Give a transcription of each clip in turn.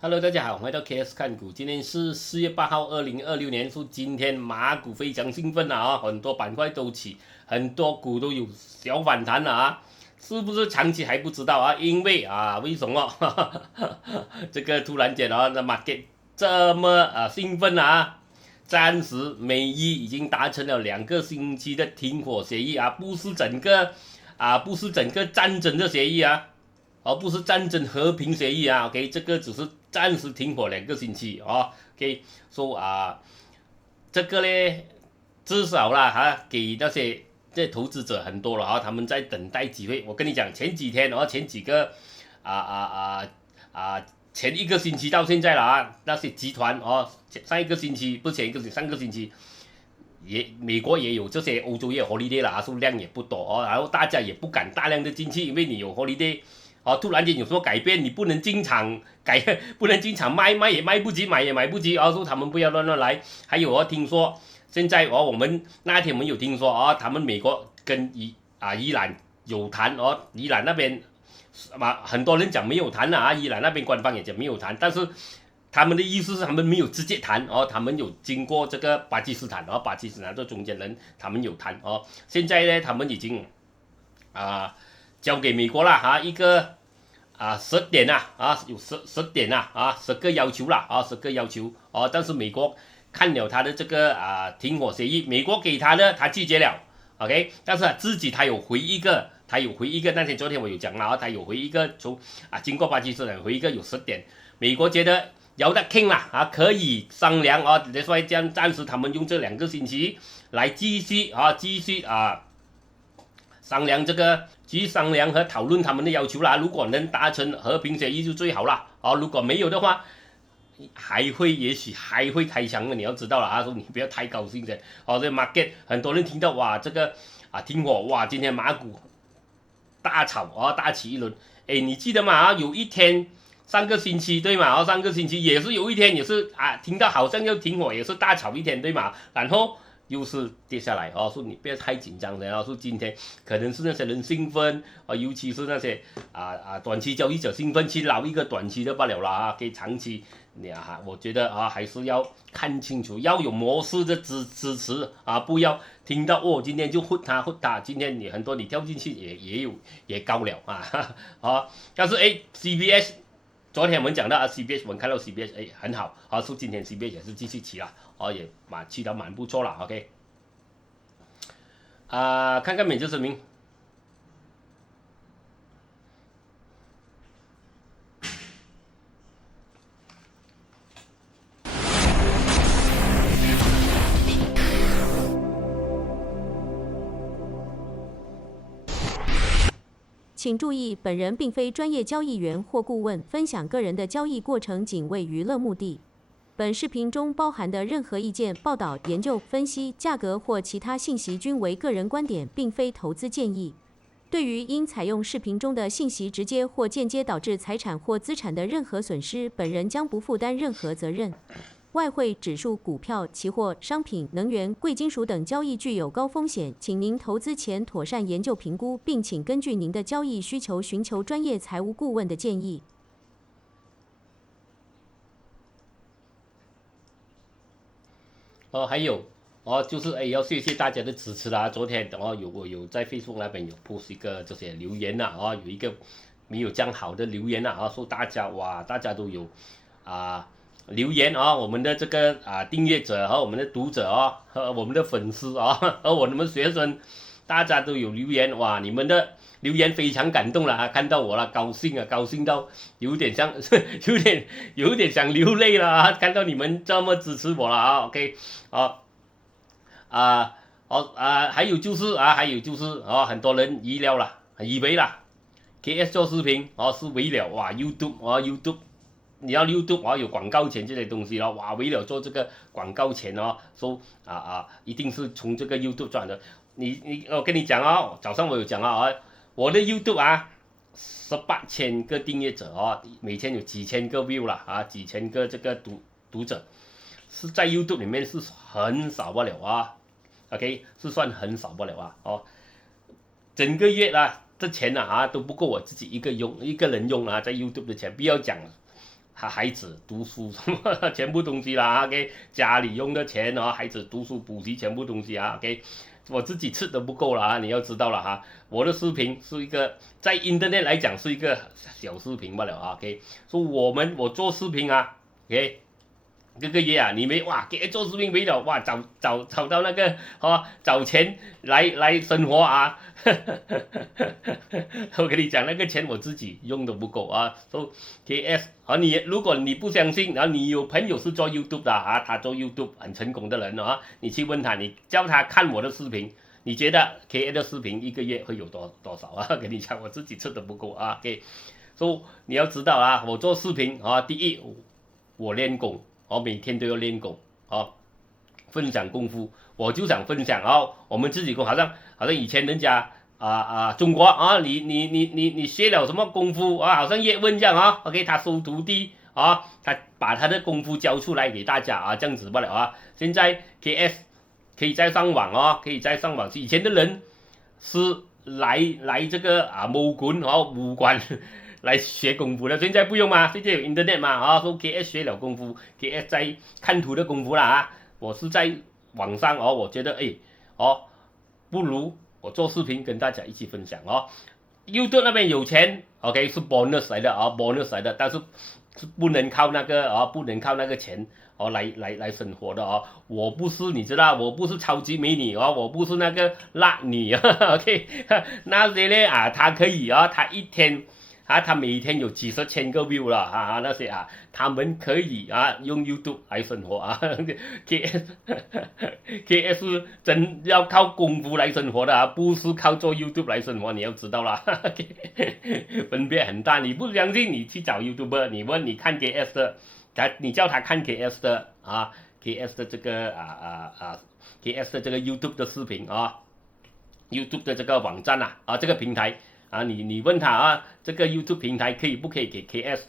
Hello，大家好，欢迎来到 KS 看股。今天是4月8号，2026年，是今天马股非常兴奋啊，很多板块都起，很多股都有小反弹了啊，是不是长期还不知道啊？因为为什么这个突然间那 market 这么兴奋啊？暂时美伊已经达成了2个星期的停火协议啊，不是整个战争的协议啊，而不是战争和平协议啊。OK，这个只是暂时停火2个星期啊。OK，说这个呢，至少啦给那些投资者很多了他们在等待机会。我跟你讲，前几天前几个啊啊啊啊前一个星期到现在了那些集团上一个星期不前一个星期上个星期美国也有这些，欧洲也有 holiday 啦数量也不多然后大家也不敢大量的进去，因为你有 holiday。突然间有什么改变，你不能经常不能经常卖也卖不及，买也买不及，说他们不要乱来。还有听说现在我们那天我们有听说他们美国跟伊朗有谈伊朗那边很多人讲没有谈伊朗那边官方也讲没有谈，但是他们的意思是他们没有直接谈他们有经过这个巴基斯坦巴基斯坦的中间人他们有谈现在呢他们已经交给美国了一个10点有十点10个要求啦10个要求但是美国看了他的这个停火协议，美国给他的他拒绝了，OK， 但是自己他有回一个，那天昨天我有讲了他有回一个从经过巴基斯坦回一个有10点，美国觉得有得傾啦可以商量所以这样暂时他们用这2个星期来继续商量继续商量和讨论他们的要求啦。如果能达成和平协议就最好啦如果没有的话，也许还会开枪的。你要知道了说你不要太高兴的这 market 很多人听到这个停火今天马股大炒大起一轮。你记得吗有一天上个星期对吗上个星期也是有一天也是听到好像要停火，也是大炒一天对吗？然后又是跌下来说你不要太紧张的说今天可能是那些人兴奋尤其是那些短期交易者兴奋去捞一个短期的罢了啦给长期我觉得还是要看清楚，要有模式的支持不要听到今天就混它，今天很多你跳进去也高了但是CBS 昨天我们讲到CBS， 我们看到 CBS 很好说今天 CBS 也是继续起了也起得蛮不错了 OK 看看免责声明。请注意，本人并非专业交易员或顾问，分享个人的交易过程仅为娱乐目的。本视频中包含的任何意见、报道、研究、分析、价格或其他信息均为个人观点，并非投资建议。对于因采用视频中的信息直接或间接导致财产或资产的任何损失，本人将不负担任何责任。外汇、指数、股票、期货、商品、能源、贵金属等交易具有高风险，请您投资前妥善研究评估，并请根据您的交易需求寻求专业财务顾问的建议。还有就是要谢谢大家的支持啦。昨天我有在 Facebook 那边有 post 一个这些留言有一个没有这样好的留言说大家都有留言我们的这个订阅者和我们的读者和我们的粉丝和我们学生，大家都有留言你们的留言非常感动了看到我了高兴到有点像有点想流泪了看到你们这么支持我了OK 还有就是很多人以为啦 KS 做视频是为了YouTube 你要 YouTube 有广告钱这些东西为了做这个广告钱说一定是从这个 YouTube 赚的。我跟你讲早上我有讲我的 YouTube 18,000个订阅者每天有几千个 view 啦几千个这个读者，是在 YouTube 里面是很少不了OK 是算很少不了整个月这钱都不够我自己一个人用在 YouTube 的钱，不要讲孩子读书什么全部东西啦，OK， 家里用的钱哦，孩子读书补习全部东西啊，OK， 我自己吃的不够了啊，你要知道了哈，我的视频是一个在 Internet 来讲是一个小视频罢了啊，OK， 说我做视频啊，OK。这个月啊，你没哇给做视频没了哇，找到那个找钱来生活啊，我跟你讲那个钱我自己用的不够啊，说 KS 啊如果你不相信，然后你有朋友是做 YouTube 的啊，他做 YouTube 很成功的人啊，你去问他，你叫他看我的视频，你觉得 KS 的视频一个月会有多少啊？跟你讲我自己吃的不够啊，给，所以你要知道啊，我做视频啊，第一我练功。每天都要练功分享功夫，我就想分享我们自己功，好像以前人家中国你学了什么功夫好像叶问这样OK， 他收徒弟他把他的功夫教出来给大家这样子罢了现在 KS 可以再上网可以再上网，以前的人是来这个武馆武馆。来学功夫的，现在不用嘛，现在有 Internet 嘛说 KS 学了功夫 ，KS 在看图的功夫啦我是在网上我觉得不如我做视频跟大家一起分享YouTube 那边有钱 ，OK 是 bonus 来的bonus 来的，但是不能靠那个钱来生活的我不是你知道，我不是超级美女我不是那个辣女OK 那些呢他可以他一天。他每天有几十千个 view 了那些他们可以用 YouTube 来生活KS 真要靠功夫来生活的不是靠做 YouTube 来生活，你要知道啦分别很大，你不相信你去找 YouTuber， 你问你看 KS 的，你叫他看 KS 的KS 的这个KS 的这个 YouTube 的视频YouTube 的这个网站这个平台你问他这个 YouTube 平台可以不可以给 KS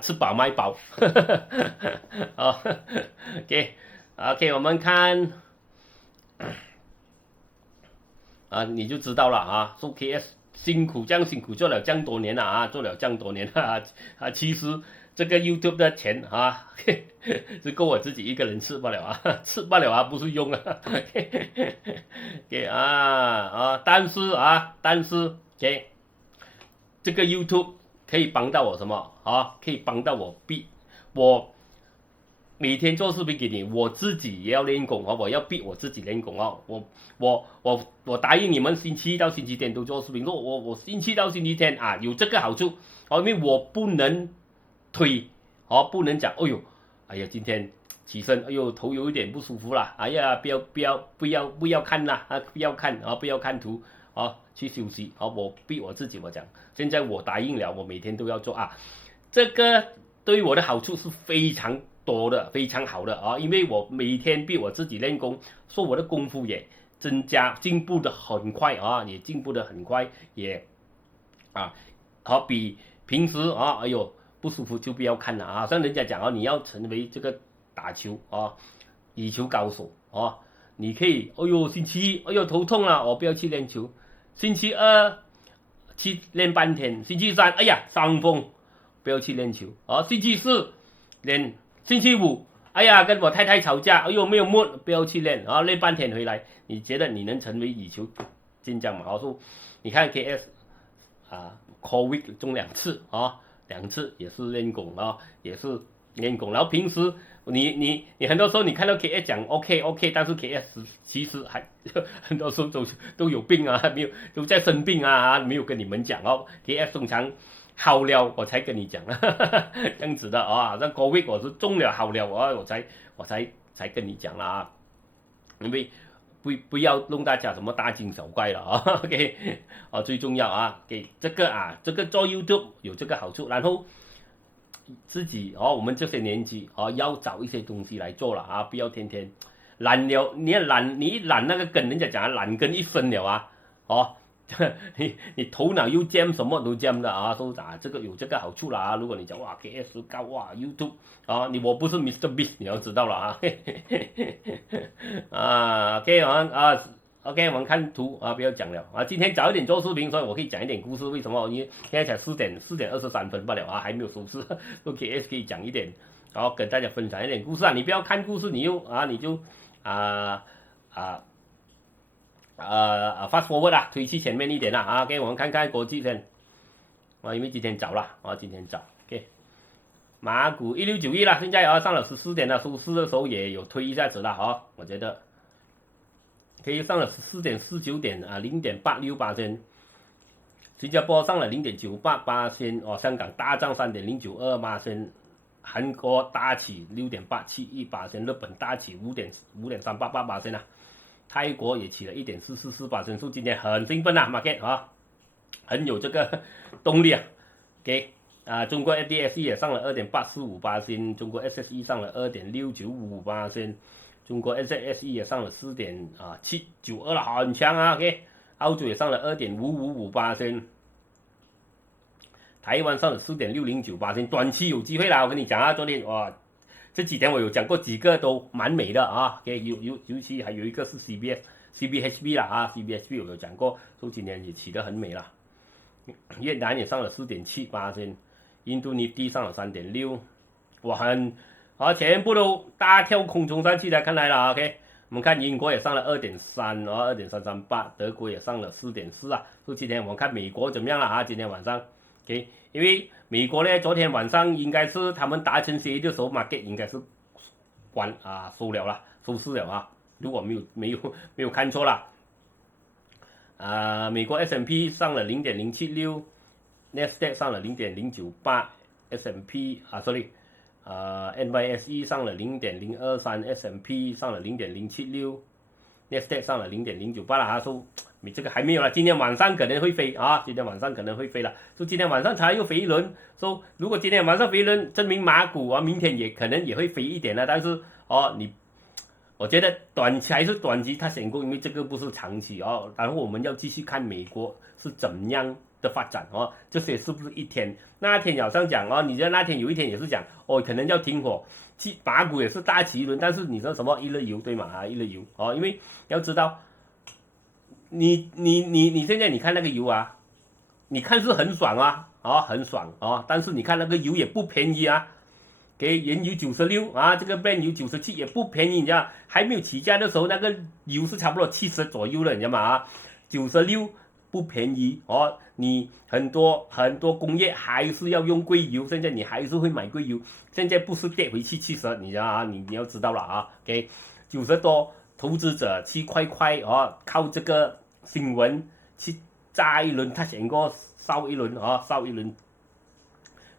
吃饱卖饱OK 我们看你就知道了说 KS 辛苦这样辛苦做了这样多年了做了这样多年其实这个 YouTube 的钱是够我自己一个人吃罢了吃罢了不是用但是这个 YouTube 可以帮到我什么可以帮到我每天做视频给你，我自己也要练功我要逼我自己练功我答应你们星期一到星期天都做视频，我星期一到星期天有这个好处因为我不能推不能讲哎呀今天起身头有一点不舒服啦，哎呀不要看啦不要看不要看图去休息我逼我自己我讲现在我答应了，我每天都要做这个对我的好处是非常多的，非常好的因为我每天逼我自己练功，说我的功夫也增加进步的很快也进步的很快也比平时不舒服就不要看了像人家讲你要成为这个打球羽球高手你可以星期一头痛了我不要去练球，星期二去练半天，星期三哎呀伤风不要去练球星期四练，星期五哎呀跟我太太吵架没有 mood 不要去练练半天回来，你觉得你能成为羽球健将吗说你看 KS COVID 中2次2次也是练功也是练功，然后平时你很多时候你看到 KS 讲 OK， 但是 KS 其实还很多时候都有病没有都在生病没有跟你们讲KS 通常好了我才跟你讲这样子的像 COVID 我是中了好了我才跟你讲啦因为不要弄大家什么大惊小怪了OK 最重要给这个做 YouTube 有这个好处，然后自己我们这些年纪要找一些东西来做了不要天天懒了，你一懒那个根，人家讲懒根一分了你头脑又 jam 什么都 jam 的说这个有这个好处啦如果你讲KS 高YouTube 我不是 Mr. Beast 你要知道了OK OK， 我们看图啊，不要讲了啊。今天早一点做视频，所以我可以讲一点故事。为什么？因为现在才4点23分罢了啊，还没有收视。OK， 可以讲一点，然后跟大家分享一点故事啊。你不要看故事，你就fast forward 啦，推去前面一点啦啊。OK， 我们看看国际先啊，因为今天早了啊，今天早。OK， 马股1691了，现在上了14点了，收市的时候也有推一下子了啊，我觉得。可以上了14.49点啊，0.86%。新加坡上了0.98%，香港大涨3.092%，韩国大起6.871%，日本大起5.388%啊，泰国也起了1.444%，所以今天很兴奋啊 ，market 啊，很有这个动力啊。OK 中国 FTSE 也上了2.845%，中国 SSE 上了2.695%。中国 SSE 也上了4.792了，很强啊 ！OK， 澳洲也上了2.555%，台湾上了4.609%，短期有机会啦！我跟你讲啊，昨天这几天我有讲过几个都蛮美的啊 ！OK， 尤其还有一个是 CBHB 啦啊 ，CBHB 我有讲过，所以今天也起得很美了。越南也上了4.7%，印度尼西上了3.6%，哇，全部都大跳空冲上去的，看来了 OK。我们看英国也上了2.3 2.338，德国也上了4.4啊。所以今天我们看美国怎么样了啊？今天晚上 OK， 因为美国呢，昨天晚上应该是他们达成协议的时候 ，market 应该是收市了啊。如果没有看错了美国 S&P 上了0.076，Nasdaq 上了0.098，S&P NYSE 上了0.023，S&P 上了0.076，Nasdaq 上了0.098了啊，说你这个还没有了，今天晚上可能会飞啊，今天晚上可能会飞了，说今天晚上才又飞一轮，说如果今天晚上飞一轮，证明马股明天也可能也会飞一点了，但是我觉得短期还是短期它选购，因为这个不是长期然后我们要继续看美国是怎样的发展这些是不是一天？那天好像讲你知道那天有一天也是讲可能要停火，马股也是大起一轮，但是你说什么一日游对吗？一日游因为要知道，你现在你看那个油你看是很爽很爽但是你看那个油也不便宜给原油96这个 Brent 油97也不便宜，你知道还没有起价的时候，那个油是差不多70左右了，你知道吗96不便宜你很多工业还是要用贵油，现在你还是会买贵油，现在不是跌回去70，你知道你要知道了给90多，投资者去快靠这个新闻去炸一轮，他想过烧一轮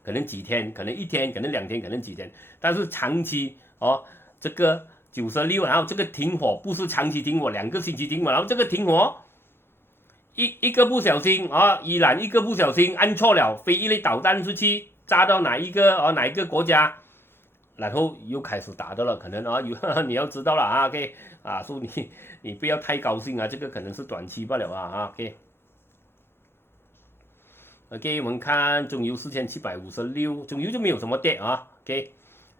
可能几天，可能一天，可能2天，可能几天，但是长期这个96，然后这个停火不是长期停火，2个星期停火，然后这个停火一个不小心伊朗一个不小心按错了，飞一粒导弹出去，炸到哪一个国家，然后又开始打的了，可能你要知道了OK 所以你不要太高兴这个可能是短期罢了OK， 我们看中油4756，中油就没有什么跌OK，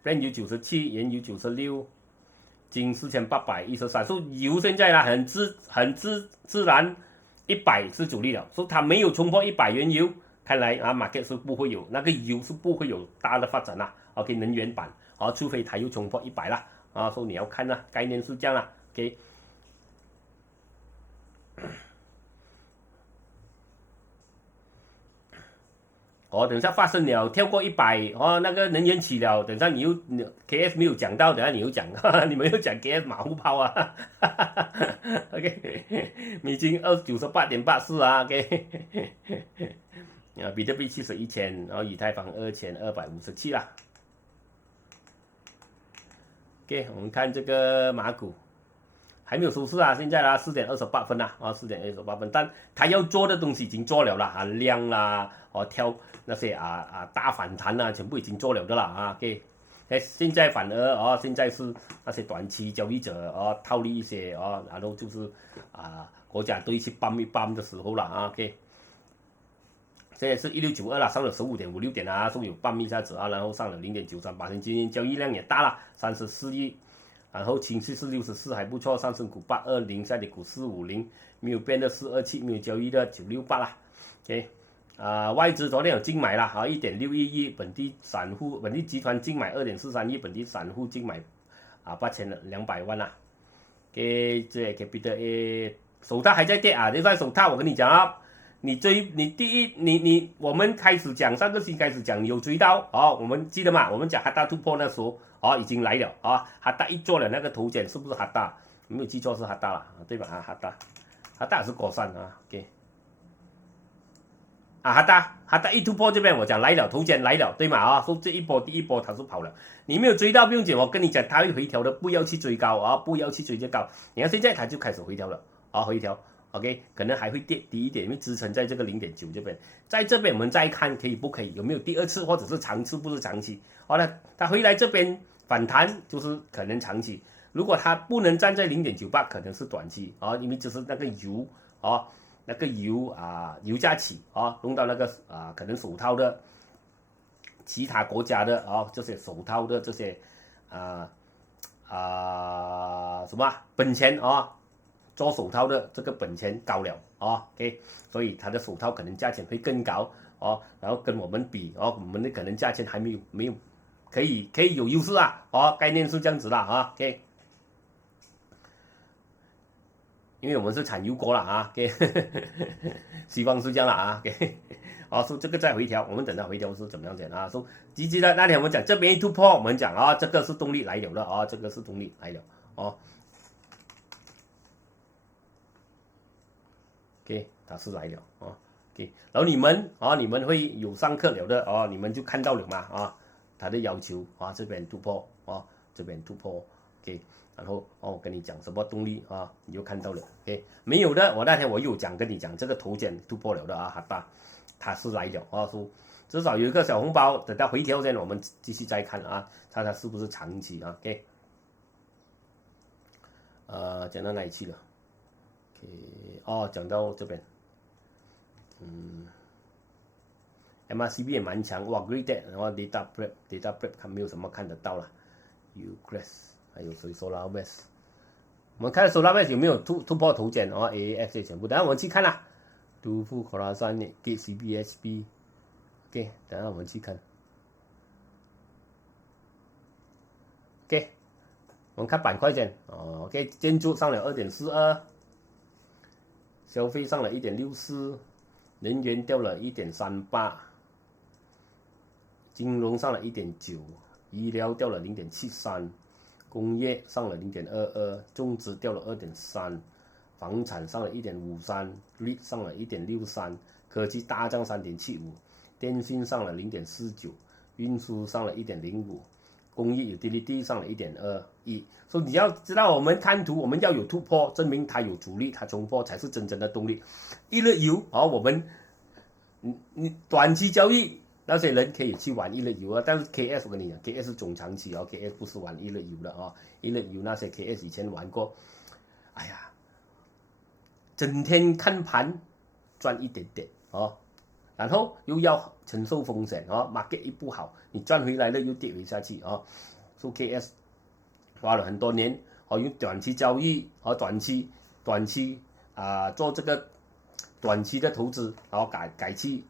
Brent 油97，原油96，金4813，所以油现在很自然100是主力了，所以它没有冲破100原油，看来market 是不会有那个油是不会有大的发展OK， 能源版除非它又冲破100了所以你要看概念是这样OK。等下发生了跳过100那个能源起了，等下你 KS 没有讲到，等下你又讲你们又讲 KS 马后炮OK， 美金98.84OK， 比特币71,000，然后以太坊2257啦。OK， 我们看这个马股还没有收市现在4点28分4点28分，但他要做的东西已经做了量啦挑那些大反弹全部已经做了的啦OK， 现在反而现在是那些短期交易者套利一些然后就是国家队去帮一帮的时候了OK， 现在是1692了，上了15.56点所以有帮一下子然后上了0.93%，今天交易量也大了34亿然后情绪是64还不错，上升股820，下跌股450，没有变的427，没有交易的968啦。OK， 外资昨天有净买啦，1.61亿，本地集团净买2.43亿，本地散户净买8200万啦。OK， 这 capital A 手套还在跌啊，这块手套我跟你讲啊。我们开始讲上个星期开始讲，你有追到我们记得吗？我们讲哈达突破那时候已经来了哈达一做了那个头肩，是不是哈达？没有记错是哈达了，对吧？哈达是国山OK， 哈达一突破这边我讲来了，头肩来了，对吗？说这第一波它是跑了，你没有追到不用紧，我跟你讲它会回调的，不要去追高不要去追这高，你看现在它就开始回调了回调。OK， 可能还会跌低一点，因为支撑在这个0.9这边，在这边我们再看可以不可以，有没有第二次或者是长次，不是长期。好了，它回来这边反弹就是可能长期，如果它不能站在0.98，可能是短期因为就是那个油价起弄到那个可能手套的其他国家的这些手套的这些什么本钱做手套的这个本钱高了OK， 所以它的手套可能价钱会更高然后跟我们比我们的可能价钱还没有可以有优势概念是这样子啦OK， 因为我们是产油国啦OK， 希望是这样啦OK， 说这个再回调，我们等到回调是怎么样讲说记得那天我们讲这边一突破，我们讲这个是动力来了的这个是动力来了OK， 它是来了OK， 然后你们会有上课了的你们就看到了嘛它的要求这边突破这边突破 OK， 然后我跟你讲什么动力你就看到了 OK， 没有的我那天我有跟你讲这个头肩突破了的它是来了说至少有一个小红包，等到回调前我们继续再看看它是不是长期OK， 讲到哪里去了？讲到这边MACD 也蛮强Great， 然后 Data Prep 看没有什么看得到了 Ucrest 还有谁Solar West， 我们看 Solar West 有没有突破头肩AAX 全部，等下我们去看啦杜富可拉山 CBHP OK， 等下我们去看 OK， 我们看板块先OK， 建筑上了 2.42， 消费上了 1.64， 能源掉了 1.38， 金融上了 1.9， 医疗掉了 0.73， 工业上了 0.22， 种植掉了 2.3， 房产上了 1.53， REIT 上了 1.63， 科技大涨 3.75， 电信上了 0.49， 运输上了 1.05， 工业 utility 上了 1.21， 所以你要知道我们看图我们要有突破，证明它有阻力，它冲破才是真正的动力。一日游我们你短期交易那些人可以去玩一日游但是 KS 我跟你讲 KS 是中长期KS 不是玩一日游的一日游那些 KS 以前玩过，哎呀，整天看盘赚一点点然后又要承受风险market 一不好你赚回来了又跌回下去所以 KS 花了很多年用短期交易短期做这个短期的投资改去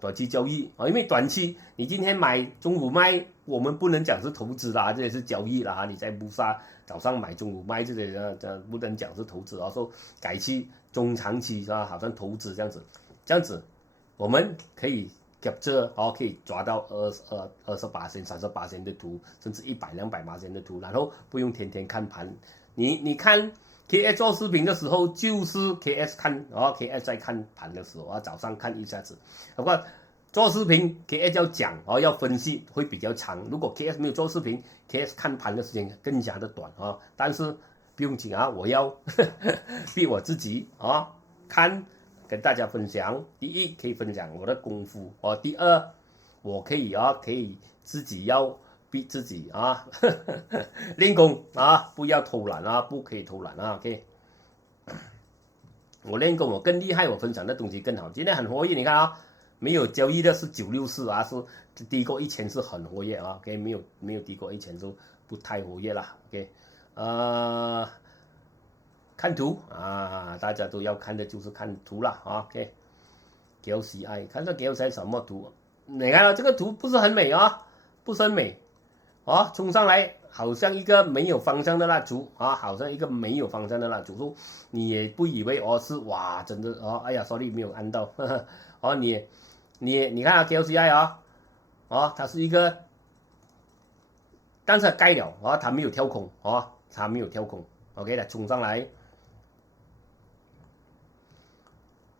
短期交易因为短期你今天买中午卖，我们不能讲是投资啦，这也是交易啦你在布萨早上买中午卖这些不能讲是投资说改去中长期好像投资这样子我们可以 capture 可以抓到28% 30% 的图，甚至100% 200% 的图，然后不用天天看盘。你看 KS 做视频的时候，就是 KS 看KS 在看盘的时候早上看一下子。不过做视频 KS 要讲要分析会比较长。如果 KS 没有做视频 ，KS 看盘的时间更加的短但是不用紧我要逼我自己看。跟大家分享，第一可以分享我的功夫第二我可以自己要逼自己练功不要偷懒不可以偷懒OK， 我练功我更厉害，我分享的东西更好。今天很活跃，你看没有交易的是964啊，是低过1000是很活跃啊，OK， 没有低过1000就不太活跃了，OK， 看图啊，大家都要看的就是看图了啊，OK，GLCI 看到 GLCI 什么图？你看到这个图不是很美啊，不是很美啊，冲上来好像一个没有方向的蜡烛啊，好像一个没有方向的蜡烛，说你也不以为哦是哇，真的哦，哎呀 ，sorry 没有按到，呵呵哦你看啊 GLCI 啊，哦它是一个，但是它盖了啊，它没有跳空啊，它没有跳空 ，OK 它冲上来。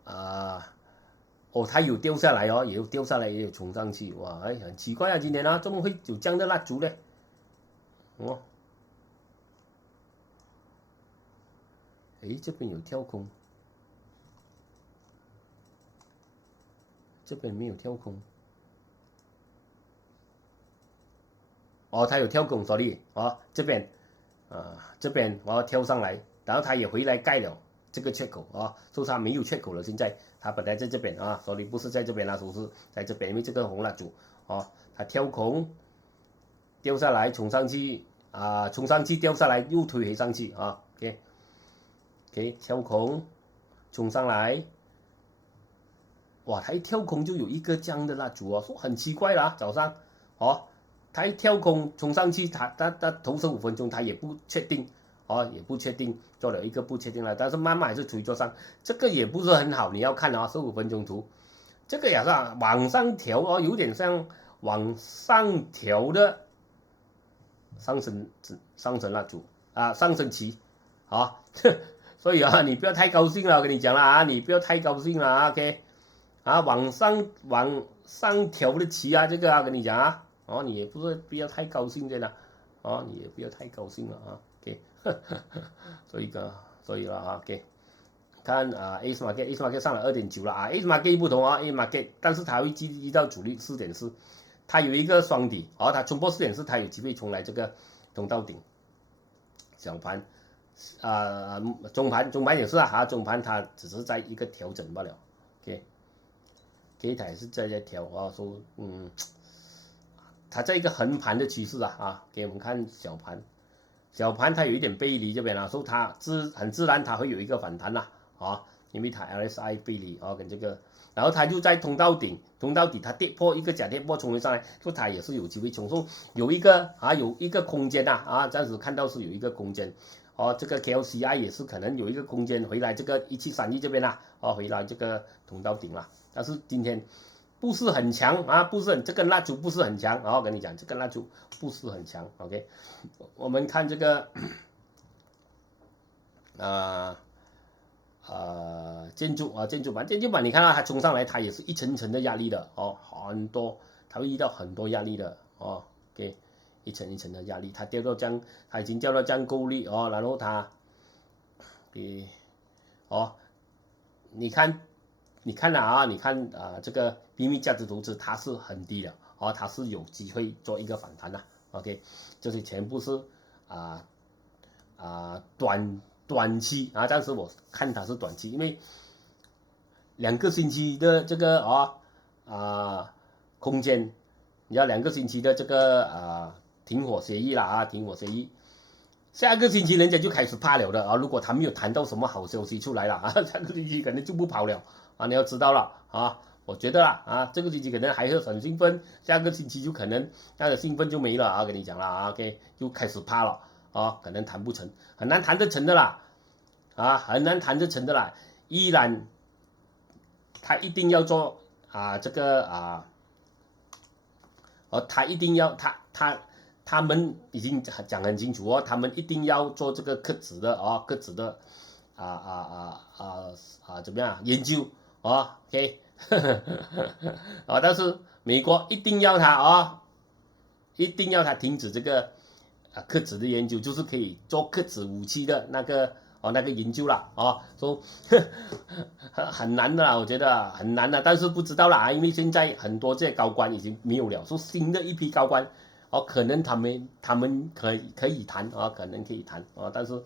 哦，它有掉下来哦，也有掉下来，也有冲上去，哇，哎，很奇怪啊，今天啊，怎么会有这样的蜡烛呢？哦，哎，这边有跳空，这边没有跳空。哦，它有跳空，sorry，哦，这边，这边我要跳上来，然后它也回来盖了这个缺口啊，所以它没有缺口了。现在它本来在这边啊，sorry，不是在这边啦，是在这边，因为这个红蜡烛啊，它跳空掉下来，冲上去啊，冲上去掉下来又推回上去啊，OK，跳空冲上来，哇，它一跳空就有一个这样的蜡烛哦，说很奇怪啦，早上哦。他一跳空冲上去，他头身5分钟，他也不确定，哦，也不确定，做了一个不确定了，但是慢慢还是推做上，这个也不是很好，你要看啊，15分钟图，这个也是往上调哦，有点像往上调的上升蜡烛啊，上升期啊，所以啊，你不要太高兴了，我跟你讲了啊，你不要太高兴了啊 ，OK， 啊，往上调的期啊，这个啊，跟你讲啊。哦，你也不要太高兴的啦，哦，你也不要太高兴了啊，OK， 所以了啊 ，OK， 看啊 ，A market 上了2.9了啊 ，A market 不同啊 ，A market， 但是它会遇到主力4.4，它有一个双底，哦，它冲破4.4，它有机会冲来这个通道顶，小盘中盘也是啊，中盘它只是在一个调整罢了 ，OK， 它也是在调啊，说它在一个横盘的趋势啊，给我们看小盘它有一点背离这边所以它很自然它会有一个反弹因为它 RSI 背离跟这个，然后它就在通道底它跌破一个假跌破冲了上来，所以它也是有机会冲，所以有一个空间暂时看到是有一个空间这个 KLCI 也是可能有一个空间回来这个1731这边回来这个通道顶了，但是今天。不是很强这根蜡烛不是很强我跟你讲，这根蜡烛不是很强 ，OK， 我们看这个建筑板，你看到它冲上来，它也是一层层的压力的很多，它会遇到很多压力的OK， 一层一层的压力，它已经掉到这样够力然后它你看这个秘密价值投资它是很低的它是有机会做一个反弹的 ，OK， 这些全部是短期但是我看它是短期，因为2个星期的这个空间，你要2个星期的这个停火协议啦停火协议。下个星期人家就开始怕了的如果他没有谈到什么好消息出来了下个星期可能就不跑了你要知道了我觉得这个星期可能还是很兴奋，下个星期就可能那个兴奋就没了跟你讲了OK， 就开始怕了可能谈不成，很难谈得成的啦很难谈得成的啦，依然他一定要做这个他一定要他们已经讲很清楚他们一定要做这个克制的怎么样研究OK 但是美国一定要他停止这个克制的研究，就是可以做克制武器的那个研究了说很难的啦，我觉得很难的，但是不知道啦因为现在很多这些高官已经没有了，说新的一批高官可能他们可以谈可能可以谈但是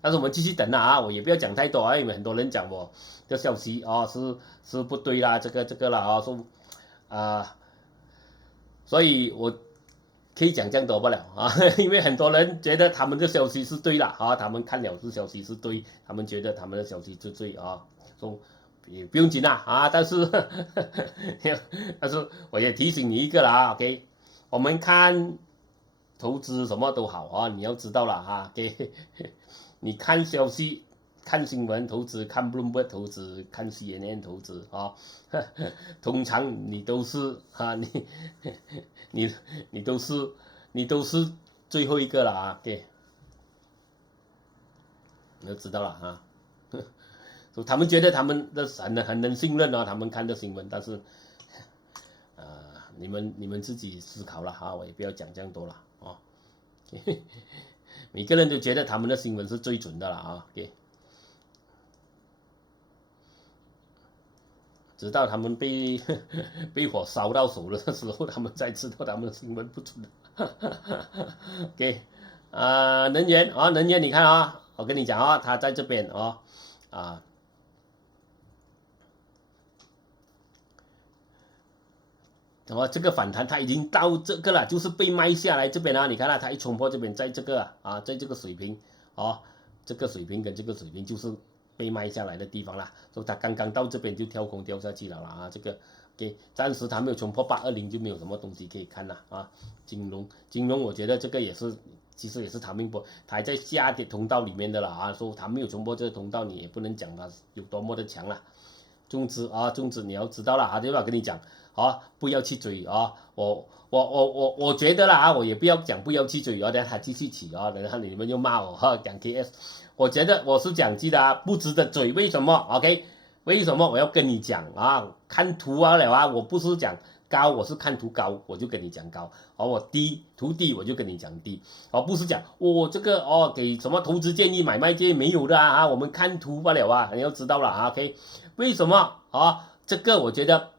但是我们继续等啊，我也不要讲太多啊，因为很多人讲我的消息是不对啦，这个啦说所以我可以讲这样多不了啊，因为很多人觉得他们的消息是对了啊，他们看了是消息是对，他们觉得他们的消息是对啊，说也不用紧啦啊，但是我也提醒你一个啦 ，OK， 我们看投资什么都好啊，你要知道了哈，OK， 你看消息。看新闻投资，看 Bloomberg 投资，看 CNN 投资啊，通常你都是你都是最后一个了啊，对，你都知道了啊。他们觉得他们的很能信任啊，他们看的新闻，但是你们自己思考了哈，我也不要讲这样多了啊。每个人都觉得他们的新闻是最准的了啊，对。直到他们被火烧到手了的时候，他们才知道他们的新闻不准。OK， 能源能源你看啊，我跟你讲啊，他在这边这个反弹它已经到这个了，就是被卖下来这边啊，你看它一冲破这边，在这个在这个水平这个水平跟这个水平就是被卖下来的地方啦，所以它刚刚到这边就跳空掉下去了啊，这个OK， 暂时它没有冲破820就没有什么东西可以看了啊。金融我觉得这个也是，其实也是唐明波，它还在下跌通道里面的了啊，说它没有冲破这个通道，你也不能讲它有多么的强了。中资你要知道了啊，对吧？跟你讲不要去追啊，我觉得啦我也不要讲不要去追等下它继续起等下你们又骂我讲 KS。我觉得我是讲记得不值得追，为什么 ？OK， 为什么我要跟你讲看图了我不是讲高，我是看图高，我就跟你讲高我低图低我就跟你讲低不是讲我这个给什么投资建议买卖建议没有的我们看图罢了你要知道了OK， 为什么这个我觉得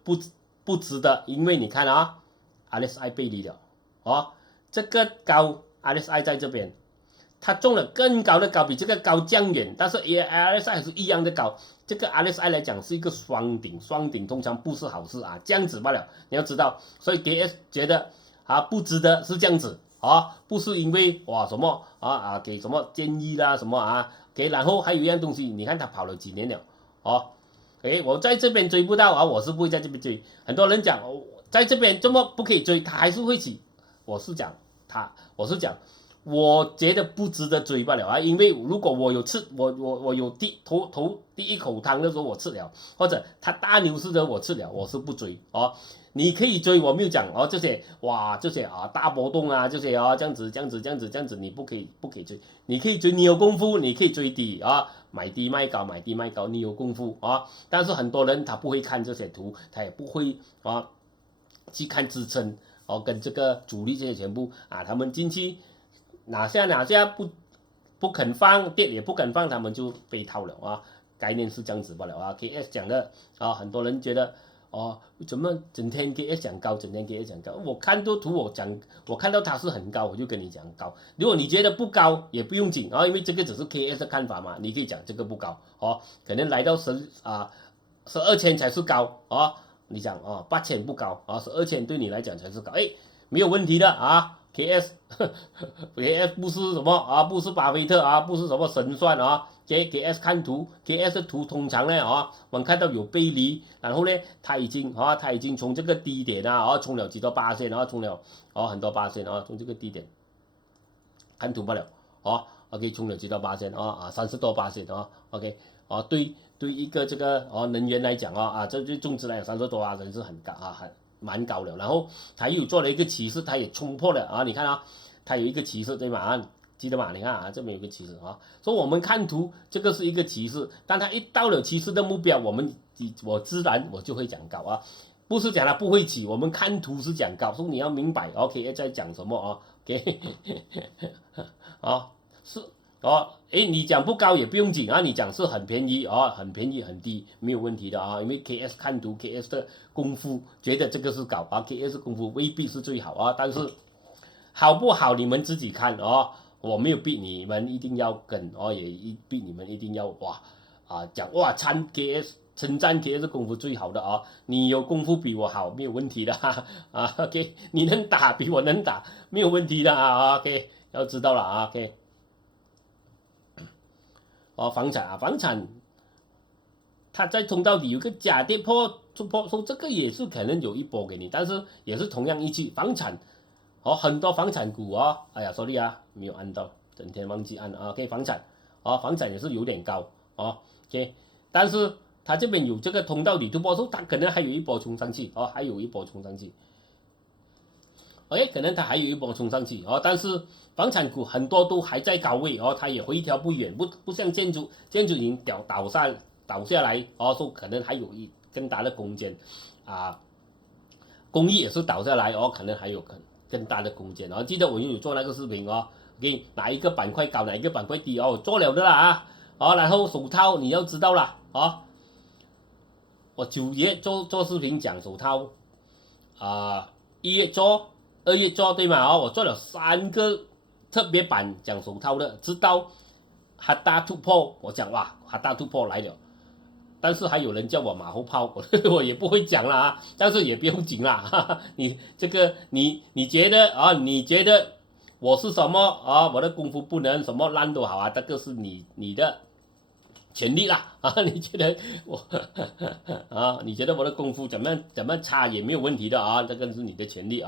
不值得，因为你看RSI 背离了这个高 RSI 在这边。它中了更高的高，比这个高降远，但是 RSI 还是一样的高。这个 RSI 来讲是一个双顶，双顶通常不是好事这样子罢了。你要知道，所以 KS 觉得不值得是这样子不是因为什么给什么建议啦什么给，然后还有一样东西，你看它跑了几年了我在这边追不到我是不会在这边追。很多人讲在这边这么不可以追，它还是会起。我是讲我觉得不值得追罢了因为如果我有吃，我有第一口汤的时候我吃了，或者他大牛市的我吃了，我是不追你可以追，我没有讲这些这些大波动这些这样子你不可以追，你可以追，你有功夫你可以追低买低卖高买低卖高，你有功夫但是很多人他不会看这些图，他也不会去看支撑跟这个主力这些全部他们进去。哪下不肯放，跌也不肯放，他们就被套了概念是这样子罢了KS 讲的很多人觉得怎么整天 KS 讲高，整天 KS 讲高？我看到图我看到它是很高，我就跟你讲高。如果你觉得不高也不用紧因为这个只是 KS 的看法嘛，你可以讲这个不高可能来到12,000才是高你讲8,000不高12,000对你来讲才是高，没有问题的KS 不是什么不是巴菲特不是什么神算KS 看图 ，KS 的图通常呢我们看到有背离，然后呢它已经从这个低点冲了几多%冲了很多%从这个低点看图罢了OK 冲了几多%30多%OK 对一个这个能源来讲这对中资来讲30多%是很高蛮高的，然后它又做了一个趋势，它也冲破了你看它有一个趋势对吗记得吗？你看这边有个趋势所以我们看图这个是一个趋势，但它一到了趋势的目标，我自然就会讲高不是讲它不会起，我们看图是讲高，所以你要明白 OK 在讲什么OK 是你讲不高也不用紧你讲是很便宜很便宜很低没有问题的因为 KS 看图 KS 的功夫觉得这个是高KS 功夫未必是最好但是好不好你们自己看我没有逼你们一定要跟哦，也逼你们一定要讲哇称赞 KS 功夫最好的啊，你有功夫比我好没有问题的OK， 你能打比我能打没有问题的OK， 要知道了OK。房产它在通道底有个假跌破突破，说这个也是可能有一波给你，但是也是同样一句房产很多房产股哎呀 sorry 没有按到，整天忘记按了OK， 房产也是有点高OK， 但是它这边有这个通道底突破，说它可能还有一波冲上去还有一波冲上去，OK， 可能它还有一波冲上去但是房产股很多都还在高位它也回调不远，不像建筑已经倒下来说可能还有更大的空间公益也是倒下来可能还有更大的空间记得我有做那个视频给哪一个板块高哪一个板块低做了的啦然后手套你要知道啦我9月做视频讲手套1月做2月做对吗我做了3个特别版讲手套的，直到哈达突破我讲哇哈达突破来了，但是还有人叫我马后炮我也不会讲了但是也不用紧啦你这个你觉得你觉得我是什么我的功夫不能什么烂都好这个是你的权利啦你觉得我你觉得我的功夫怎么差也没有问题的这个是你的权利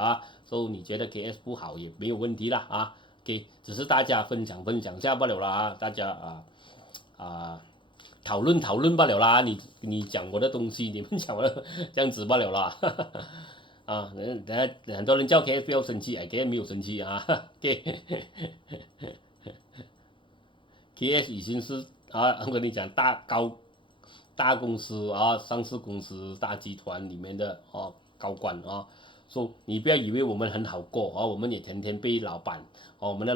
所以你觉得 KS 不好也没有问题啦OK， 只是大家分享下罢了啦大家讨论罢了啦，你讲我的东西，你们讲我的这样子罢了啦很多人叫 KS 不要生气KS 没有生气KS 已经是我跟你讲大公司上市公司大集团里面的高管说你不要以为我们很好过我们也天天被老板我们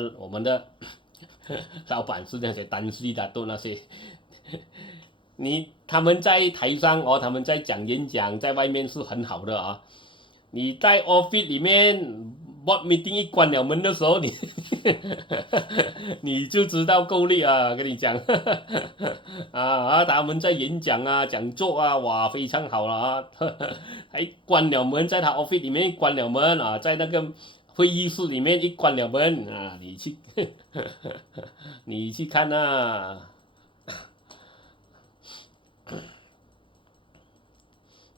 的老板是那些单细的都那些他们在台上他们在讲演讲在外面是很好的你在 office 里面 board meeting 一关了门的时候你就知道够力跟你讲他们在演讲讲座哇非常好了还关了门，在他 office 里面关了门在那个会议室里面一关了门你去看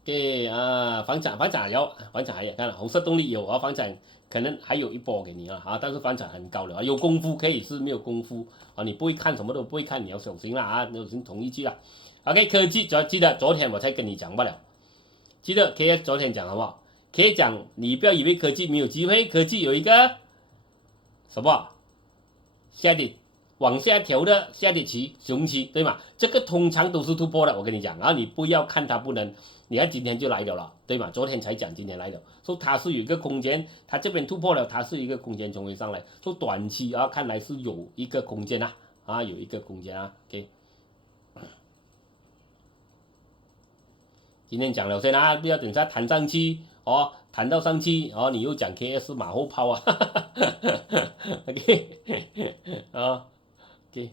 OK 房产还有看红色动力有房产可能还有一波给你但是房产很高了有功夫可以是没有功夫你不会看什么都不会看，你要小心啦小心同一句啦 OK， 科技记得昨天我才跟你讲罢了，记得 KS 昨天讲好不好？可以讲你不要以为科技没有机会，科技有一个什么往下调的下跌期熊期对吗？这个通常都是突破的，我跟你讲你不要看它不能，你看今天就来了对吗？昨天才讲今天来了，说它是有一个空间，它这边突破了，它是一个空间重回上来，说短期看来是有一个空间有一个空间OK， 今天讲了先不要等下弹上去弹到上去你又讲 KS 马后炮OK OK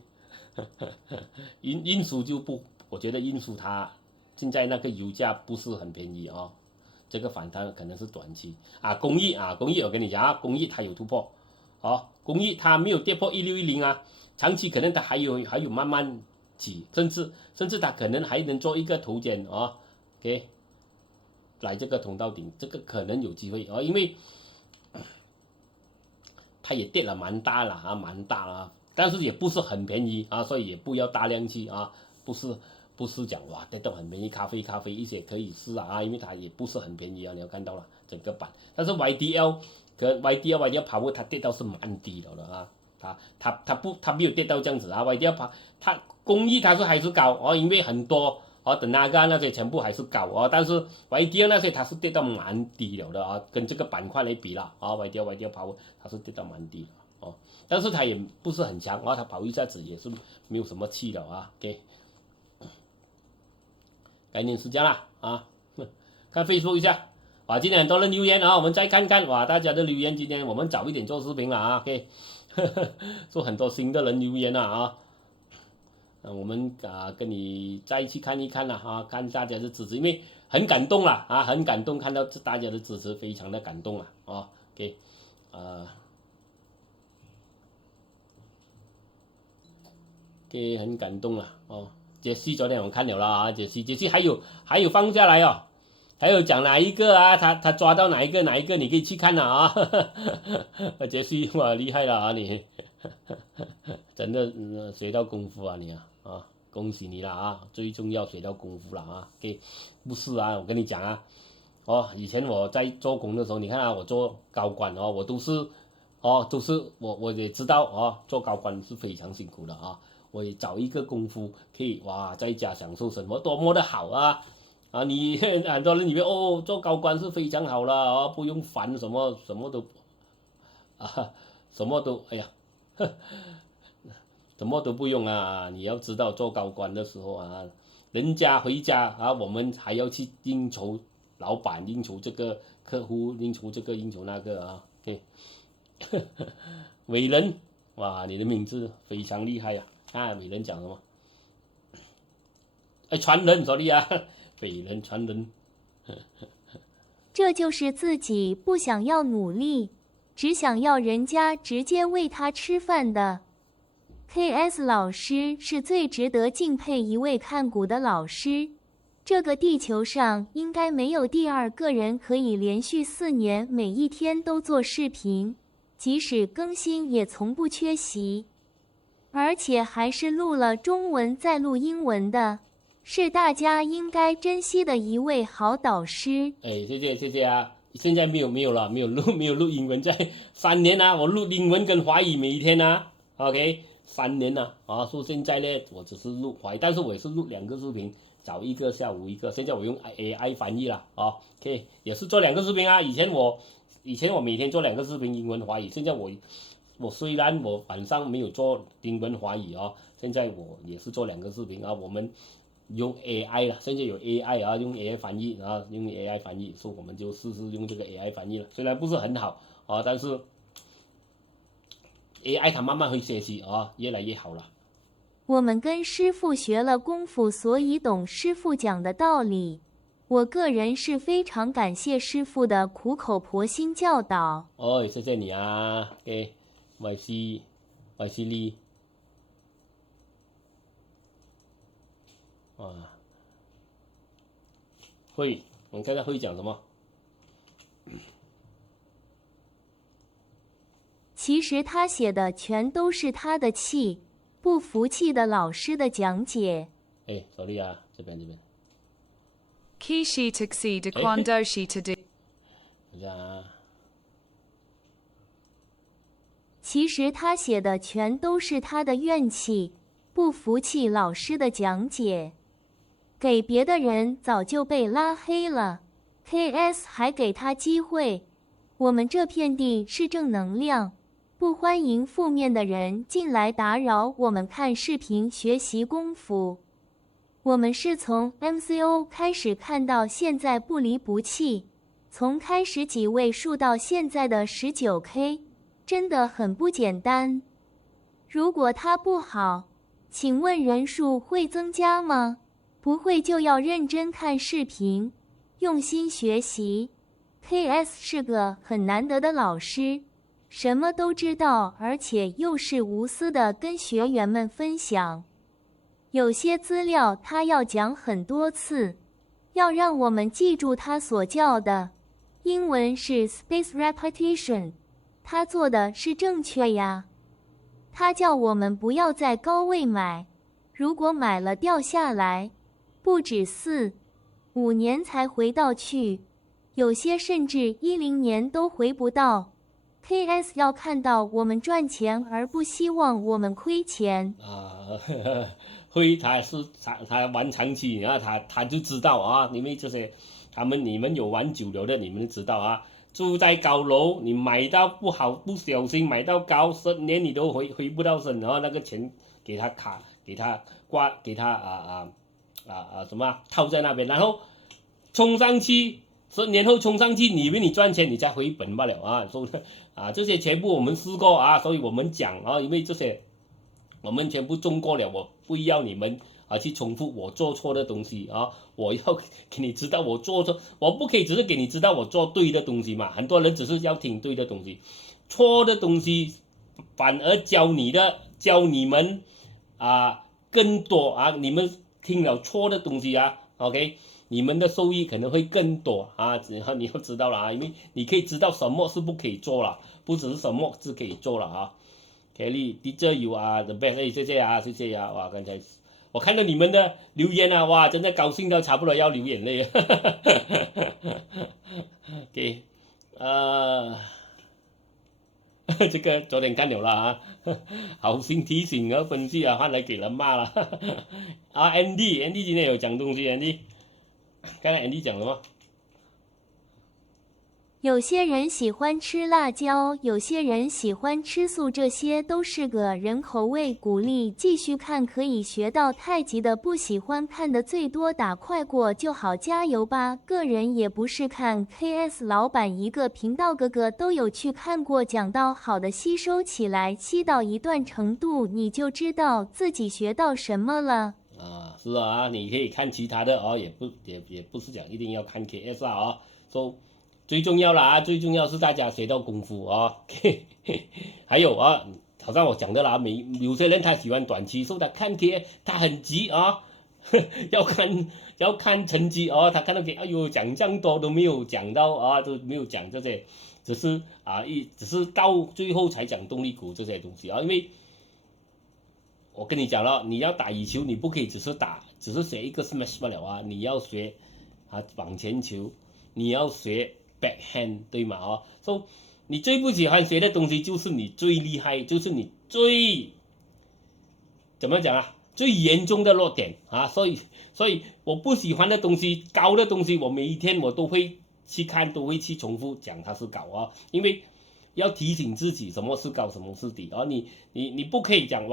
运输就不，我觉得运输它现在那个油价不是很便宜这个反弹可能是短期工艺我跟你讲工艺它有突破工艺它没有跌破1610长期可能它还有慢慢起，甚至它可能还能做一个头肩OK， 来这个通道顶，这个可能有机会因为它也跌了蛮大了但是也不是很便宜所以也不要大量去不是讲哇跌到很便宜，咖啡一些可以试因为它也不是很便宜你要看到了整个板，但是 YDL 跑步它跌到是蛮低了它没有跌到这样子YDL 跑它工艺它是还是高因为很多等那些全部还是高但是 YDL 那些它是跌到蛮低了的跟这个板块来比啦YDL 跑它是跌到蛮低的但是它也不是很强它跑一下子也是没有什么气了OK， 概念是这样啦看 Facebook 一下哇，今天很多人留言啊，我们再看看哇，大家的留言，今天我们早一点做视频了啊，OK， 做很多新的人留言了啊。我们跟你再去看一看了啊，看大家的支持，因为很感动了啊，很感动，看到大家的支持，非常的感动了啊。OK， OK， 很感动了哦。杰西昨天我看了了啊，杰西还有放下来哦，还有讲哪一个啊，他抓到哪一个，你可以去看了啊。杰西哇，厉害了啊你，真的学到功夫啊你啊，恭喜你了啊，最重要学到功夫了啊。OK， 不是啊，我跟你讲啊，以前我在做工的时候，你看啊，我做高管哦，我都是我也知道哦，做高管是非常辛苦的啊。我也找一个功夫可以哇，在家享受生活，多么的好啊！你很多人以为做高官是非常好了啊，不用烦什么都什么都哎呀，什么都不用啊！你要知道做高官的时候啊，人家回家啊，我们还要去应酬老板，应酬这个客户，应酬这个应酬那个啊。OK， 伟人哇，你的名字非常厉害呀！伟人讲什么？传人，sorry啊，伟人传人。这就是自己不想要努力，只想要人家直接喂他吃饭的。KS 老师是最值得敬佩一位看股的老师，这个地球上应该没有第二个人可以连续4年每一天都做视频，即使更新也从不缺席。而且还是录了中文再录英文的，是大家应该珍惜的一位好导师。谢谢啊！现在没有了，没有录英文，在3年啊，我录英文跟华语每一天啊 ，OK， 3年了啊。说现在呢，我只是录华语，但是我也是录2个视频，早一个下午一个。现在我用 AI 翻译了啊 ，OK， 也是做2个视频啊。以前我每天做2个视频，英文华语，现在我虽然我晚上没有做英文华语啊，现在我也是做2个视频啊。我们用 AI 了，现在有 AI 啊，用 AI 翻译啊，用 AI 翻译，所以我们就试用这个 AI 翻译了。虽然不是很好啊，但是 AI 它慢慢会学习啊，越来越好了。我们跟师傅学了功夫，所以懂师傅讲的道理。我个人是非常感谢师傅的苦口婆心教导。谢谢你啊，YC 力会，我们看看会讲什么。其实他写的全都是他的气，不服气的老师的讲解。手力啊，这边。Kishi tuxedo Kwandoshi to do。其实他写的全都是他的怨气，不服气老师的讲解。给别的人早就被拉黑了 ，KS 还给他机会。我们这片地是正能量，不欢迎负面的人进来打扰我们看视频学习功夫。我们是从 MCO 开始看到现在不离不弃，从开始几位数到现在的19K， 真的很不简单。如果它不好，请问人数会增加吗？不会就要认真看视频，用心学习。KS 是个很难得的老师，什么都知道，而且又是无私的跟学员们分享。有些资料他要讲很多次，要让我们记住他所教的。英文是 space repetition， 他做的是正确呀。他叫我们不要在高位买，如果买了掉下来，不止4、5年才回到去，有些甚至10年都回不到。KS 要看到我们赚钱，而不希望我们亏钱。会他玩长期，然后他就知道啊，你们这些你们有玩久了的，你们知道啊。住在高楼，你买到不好，不小心买到高，10年你都回不到身，然后那个钱给他什么套在那边，然后冲上去10年后冲上去，你以为你赚钱，你再回本罢了啊！所以这些全部我们试过啊，所以我们讲啊，因为这些我们全部中过了，我不要你们去重复我做错的东西啊！我要给你知道我做错，我不可以只是给你知道我做对的东西嘛。很多人只是要听对的东西，错的东西反而教你们更多啊！你们听了错的东西啊 ，OK， 你们的收益可能会更多啊！你要知道了啊，因为你可以知道什么是不可以做了，不只是什么是可以做了啊。Kelly teacher you are the best， 谢谢啊，谢谢啊！哇，刚才我看到你们的留言啊，哇，真的高兴到差不多要流眼泪。OK， 这个昨天看了啊，好心提醒和分析啊，换来给人骂了。Andy 今天有讲东西 ，Andy， 刚才 Andy 讲了吗？有些人喜欢吃辣椒，有些人喜欢吃素，这些都是个人口味。鼓励继续看，可以学到太极的。不喜欢看的最多打快过就好，加油吧！个人也不是看 KS 老板一个频道，个个都有去看过，讲到好的吸收起来，吸到一段程度，你就知道自己学到什么了。是啊，你可以看其他的哦，也不是讲一定要看 KS 啊，最重要啦最重要是大家学到功夫啊。还有啊，好像我讲的啦，有些人他喜欢短期，所以他看 KS 他很急啊，要看成绩啊，他看到哎呦讲这样多都没有讲到啊，都没有讲这些，只是到最后才讲动力股这些东西啊，因为我跟你讲了，你要打羽球，你不可以只是学一个 smash 不了啊，你要学往前球，你要学 backhand 对吗？所以你最不喜欢学的东西就是你最厉害，就是你怎么讲啊？最严重的弱点啊！所以我不喜欢的东西，高的东西，我每一天我都会去看，都会去重复讲它是高啊，因为要提醒自己什么是高，什么是低啊！你不可以讲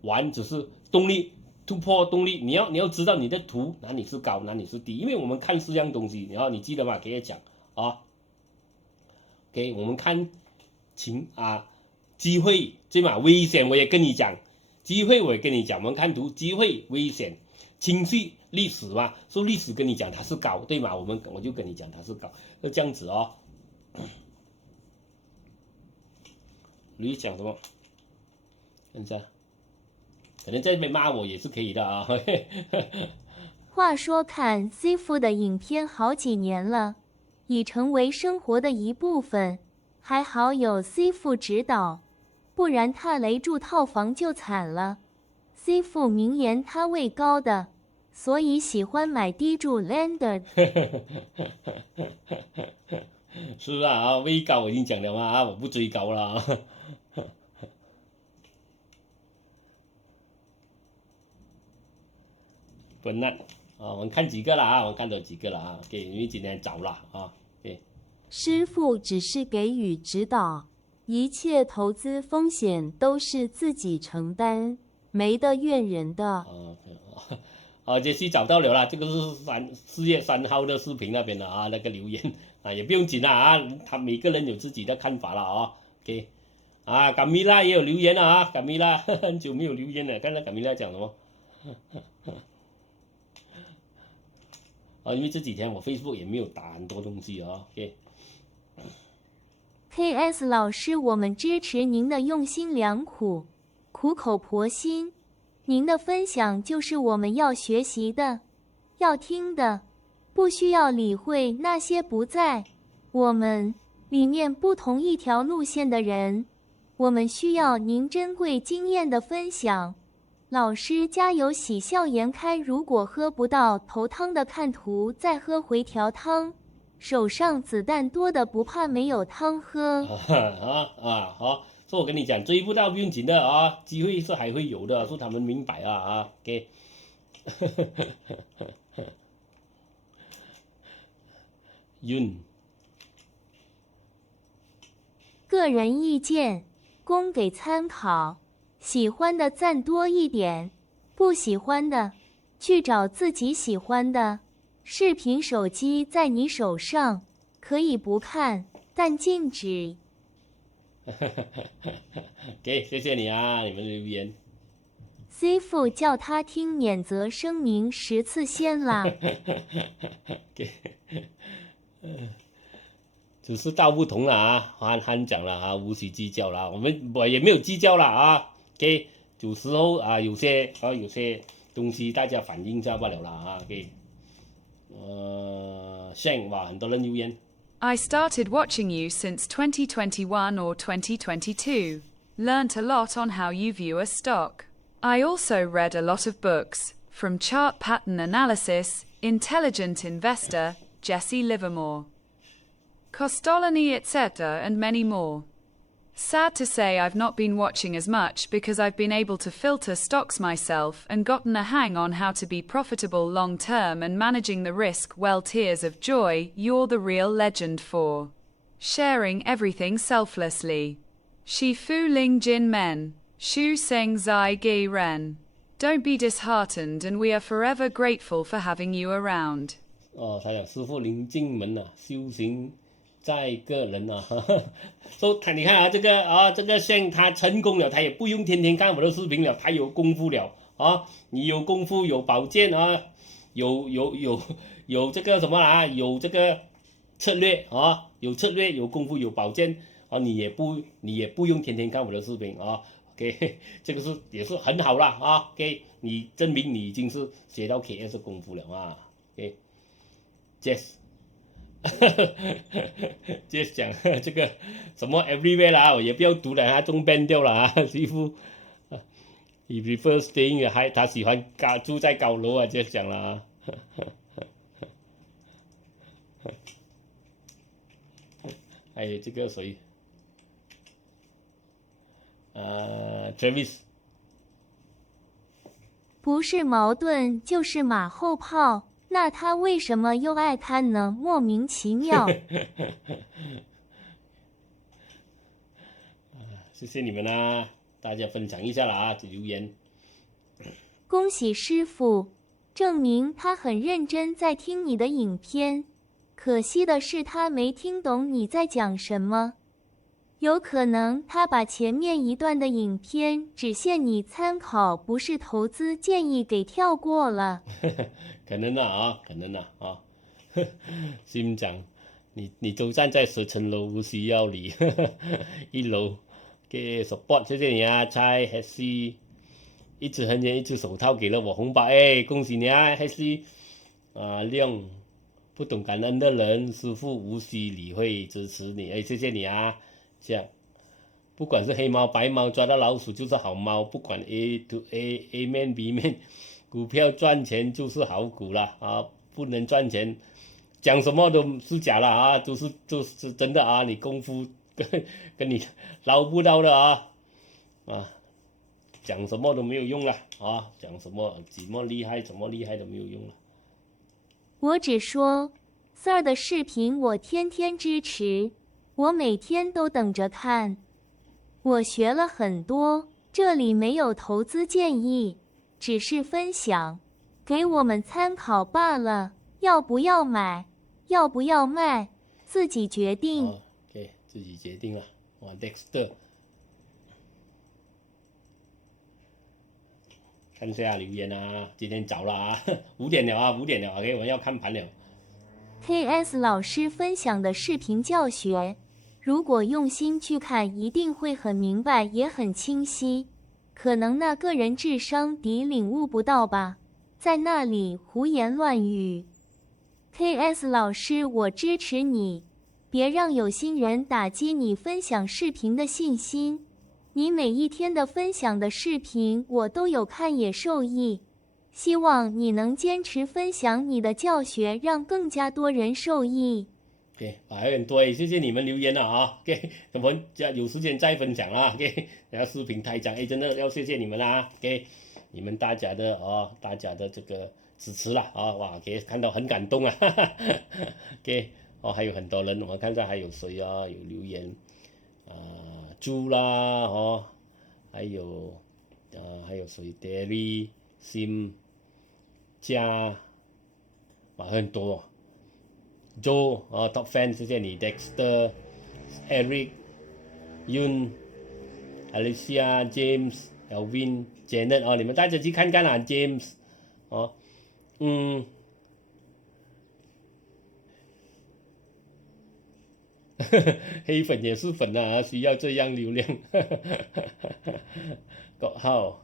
玩只是动力突破动力，你要知道你的图哪里是高，哪里是低，因为我们看4样东西，然后你记得吗？给我讲啊。OK， 我们看机会对吗？危险我也跟你讲，机会我也跟你讲，我们看图，机会危险，情绪历史嘛，说历史跟你讲它是高对吗？我就跟你讲它是高，就这样子哦。你讲什么？等一下。可能在那边骂我也是可以的啊。话说看 Sifu 的影片好几年了，已成为生活的一部分，还好有 Sifu 指导，不然踏雷住套房就惨了。Sifu 明言他位高的，所以喜欢买低住 Lander。是啊，位高我已经讲了嘛，我不追高了。笨蛋我们看几个了啊，我们看到几个了啊。OK， 因为今天早了啊。OK， 师傅只是给予指导，一切投资风险都是自己承担，没得怨人的。杰西找到了啦，这个是4月3号的视频那边的啊，那个留言也不用紧啊，他每个人有自己的看法了啊。OK， 卡米拉也有留言了啊，卡米拉很久没有留言了，看看卡米拉讲什么。因为这几天我 Facebook 也没有打很多东西啊。KS 老师，我们支持您的用心良苦，苦口婆心。您的分享就是我们要学习的，要听的，不需要理会那些不在我们里面不同一条路线的人。我们需要您珍贵经验的分享。老师加油，喜笑颜开。如果喝不到头汤的，看图再喝回调汤。手上子弹多的不怕没有汤喝。好，所以我跟你讲，追不到不用紧的啊，机会是还会有的，说他们明白啊。OK， 晕。个人意见，供给参考。喜欢的赞多一点，不喜欢的去找自己喜欢的。视频手机在你手上，可以不看，但禁止。给，谢谢你啊，你们的留言。C 父叫他听免责声明10次先啦。给，只是道不同了啊，Han讲了啊，无需计较了，我也没有计较了啊。给，有时候啊，有些东西大家反映一下罢了啦啊。给，Sheng 哇，很多人留言。I started watching you since 2021 or 2022. Learnt a lot on how you view a stock. I also read a lot of books, from Chart Pattern Analysis, Intelligent Investor, Jesse Livermore, Costolani, etc., and many more. Sad to say I've not been watching as much because I've been able to filter stocks myself and gotten a hang on how to be profitable long term and managing the risk well. Tears of joy, you're the real legend for sharing everything selflessly. Shifu Ling Jin Men, Shu Seng Zai Gi Ren. Don't be disheartened and we are forever grateful for having you around. 哦，他讲师傅临进门啊，修行在个人啊。说你看啊，这个像他成功了，他也不用天天看我的视频了，他有功夫了啊。你有功夫，有保健啊，有这个什么啊，有这个策略啊，有策略，有功夫，有保健啊，你也不用天天看我的视频啊。OK， 这个也是很好啦啊。OK， 你证明你已经是学到 KS 功夫了啊。OK，Jess。Jess 讲这个什么 everywhere 啦，我也不要读了，他中 ban 掉了啊，师傅。He prefers staying， 他喜欢住在高楼啊，Jess 讲了啊。还有这个谁？Travis。不是矛盾就是马后炮，那他为什么又爱看呢？莫名其妙。谢谢你们啊，大家分享一下啦啊，留言。恭喜师傅，证明他很认真在听你的影片。可惜的是他没听懂你在讲什么。有可能他把前面一段的影片只限你参考，不是投资建议给跳过了。可能啊，可能啊。心讲，你都站在10层楼，不需要理。1楼给 support， 谢谢你啊，猜还是一只恒元一只手套给了我红包，哎，恭喜你啊，还是亮不懂感恩的人，师傅无需理会支持你，哎，谢谢你啊。这样，不管是黑猫白猫，抓到老鼠就是好猫，不管 A 面 B 面，股票赚钱就是好股啦啊，不能赚钱，讲什么都是假的啊，都是真的啊，你功夫跟你捞不到的啊，讲什么都没有用了啊，讲什么怎么厉害都没有用了。我只说 Sir 的视频我天天支持，我每天都等着看。我学了很多，这里没有投资建议，只是分享，给我们参考罢了。要不要买，要不要卖，自己决定。OK， 自己决定了。哇 ，Dexter， 看一下留言啊，今天早了啊，5点了，OK， 我们要看盘了。KS 老师分享的视频教学，如果用心去看，一定会很明白，也很清晰。可能那个人智商低，领悟不到吧，在那里胡言乱语。KS 老师，我支持你，别让有心人打击你分享视频的信心。你每一天的分享的视频，我都有看，也受益。希望你能坚持分享你的教学，让更加多人受益。OK， 还有很多，谢谢你们留言了啊。OK， 我们有时间再分享啦。OK， 然后视频太长，真的要谢谢你们啦。OK， 你们大家的这个支持啦啊，哇，可以看到很感动啊。OK， 还有很多人，我看到还有谁啊？有留言猪啦还有谁 Derry Sim 加很多，Joe Top Fan 谢谢你 ，Dexter、Eric、Yun、Alicia、James、Elvin、Janet 你们大家去看看啊 ，James 黑粉也是粉啊，需要这样流量。好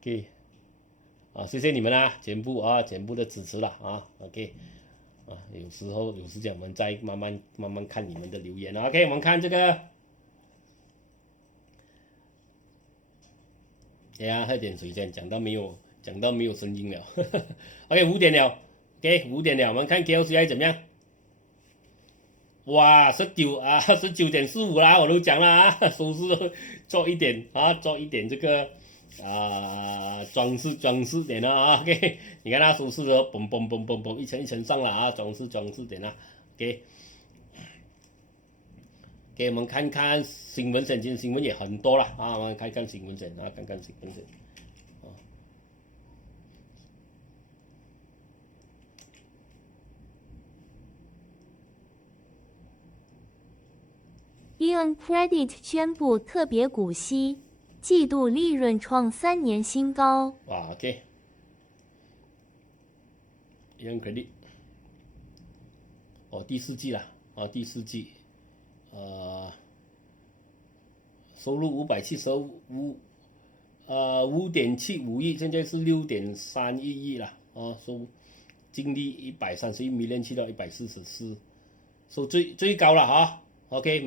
，OK， 谢谢你们啦，全部的支持了，OK， 有时间我们再慢慢看你们的留言 ，OK， 我们看这个，喝点水先，讲到没有声音了，OK， 5点了 ，OK， 5点了，我们看 KLCI 怎么样？哇，19.45啦，我都讲了啊，收市做一点这个装饰点了，OK， 你看它收市的嘣嘣嘣嘣嘣一层一层上了啊，装饰点了 ，OK， 给我们看看新闻先，今天新闻也很多了啊，我们看看新闻先啊，看看新闻先。Ion Credit 宣布特别股息，季度利润创3年新高。哇 ，OK， Ion Credit， 第4季了，第4季，收入5.75亿，现在是6.31亿了，净利131 million 去到144，收最高了OK，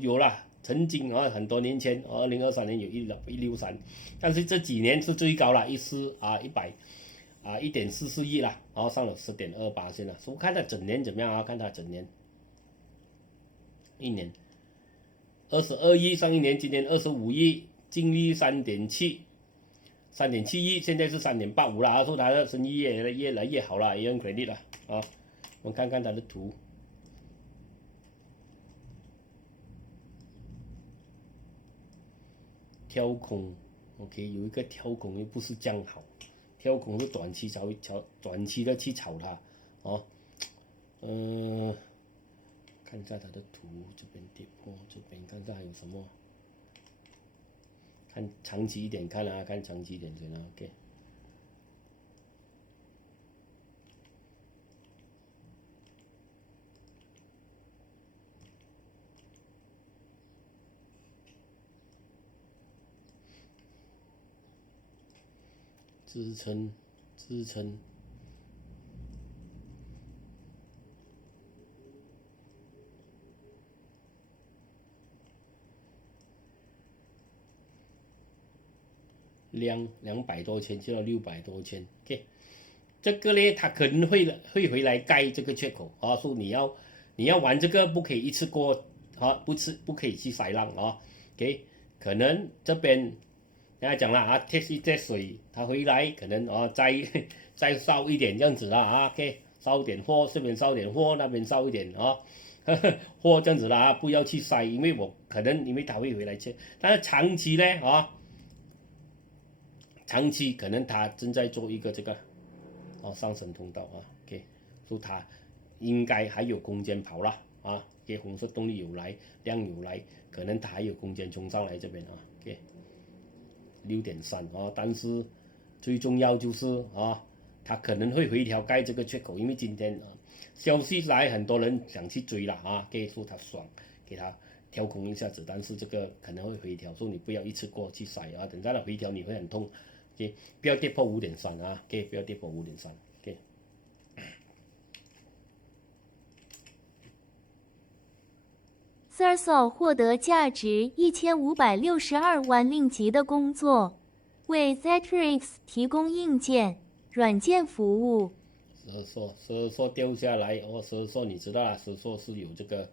有了，曾经很多年前2023年有163，但是这几年是最高了144亿了，然后上了10.28%了。所以看它整年怎么样啊？看它整年，一年22亿，上一年今年25亿，净利3.7亿，现在是3.85了说它的生意越来越好了，也很 credit 了我们看看它的图。挑空 ，OK， 有一个挑空又不是这样好，挑空是短期的去炒它，看一下它的图，这边跌破，这边看看还有什么，看长期一点看看长期一点先，OK。支撑量200多千就到600多千 ，OK， 这个呢，它可能会回来盖这个缺口说你要玩这个不可以一次过不可以去塞浪OK， 可能这边。刚才讲了test 一 test 水，它回来可能再烧一点这样子啦，OK， 烧点货，这边烧点货，那边烧一点货这样子啦不要去塞，因为它会回来切，但是长期呢长期可能它正在做一个这个上升通道OK， 所以它应该还有空间跑了给红色动力有来，量有来，可能它还有空间冲上来这边OK。6.3但是最重要就是它可能会回调盖这个缺口，因为今天消息来很多人想去追了可以说它爽，给它调空一下子，但是这个可能会回调，所以你不要一次过去塞等下它回调你会很痛，OK， 不要跌破 5.3OK， 不要跌破 5.3OK。Serso 获得价值1562万令吉的工作，为 Zetrix 提供硬件、软件服务。Serso 掉下来Serso 你知道啦，Serso 是有这个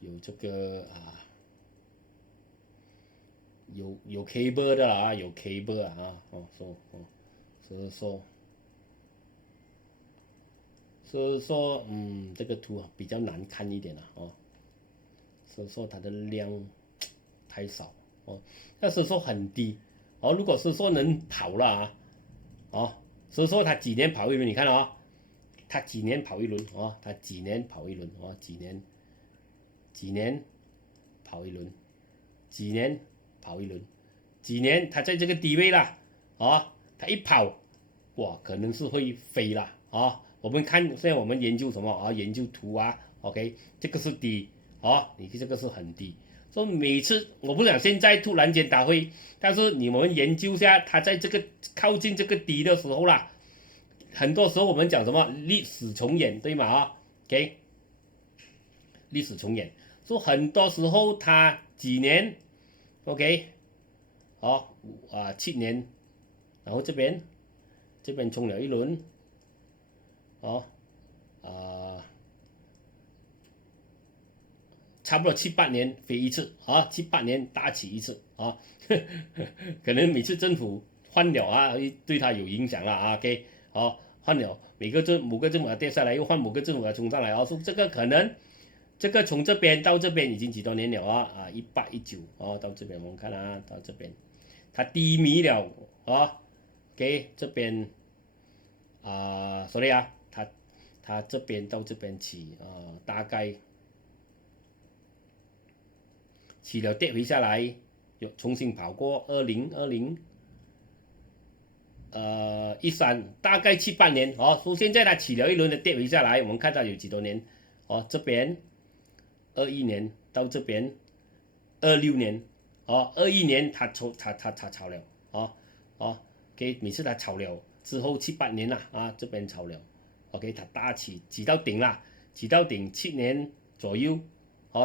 有这个有 cable 的有 cable Serso 这个图比较难看一点Serso 它的量太少那Serso很低如果Serso能跑了所以说他几年跑一轮，你看哦，他几年跑一轮哦，他几年跑一轮哦，几年跑一轮，几年跑一轮，几年他在这个低位啦，哦，他一跑，哇，可能是会飞啦，哦，我们看现在我们研究什么啊？研究图啊 ，OK， 这个是低，哦，你这个是很低。说每次我不想现在突然间它会，但是你们研究一下，它在这个靠近这个底的时候啦，很多时候我们讲什么历史重演，对吗？啊 ，OK， 历史重演，说很多时候它几年 ，OK， 好7年，然后这边冲了一轮，哦差不多7、8年飞一次啊，7、8年大起一次啊，可能每次政府换了啊，对它有影响了啊 ，OK， 好，换了某个政府跌下来，又换某个政府冲上来啊，说这个可能这个从这边到这边已经几多年了啊，18、19哦，到这边我们看啊，到这边它低迷了啊，OK， 这边sorry 啊，它这边到这边起大概。起了跌回下来，又重新跑过2020、13，大概7、8年哦。说现在它起了一轮的跌回下来，我们看到有几多年哦，这边21年到这边26年哦，21年它炒了OK， 每次它炒了之后7、8年啦这边炒了 OK， 它大起到顶啦，起到顶7年左右。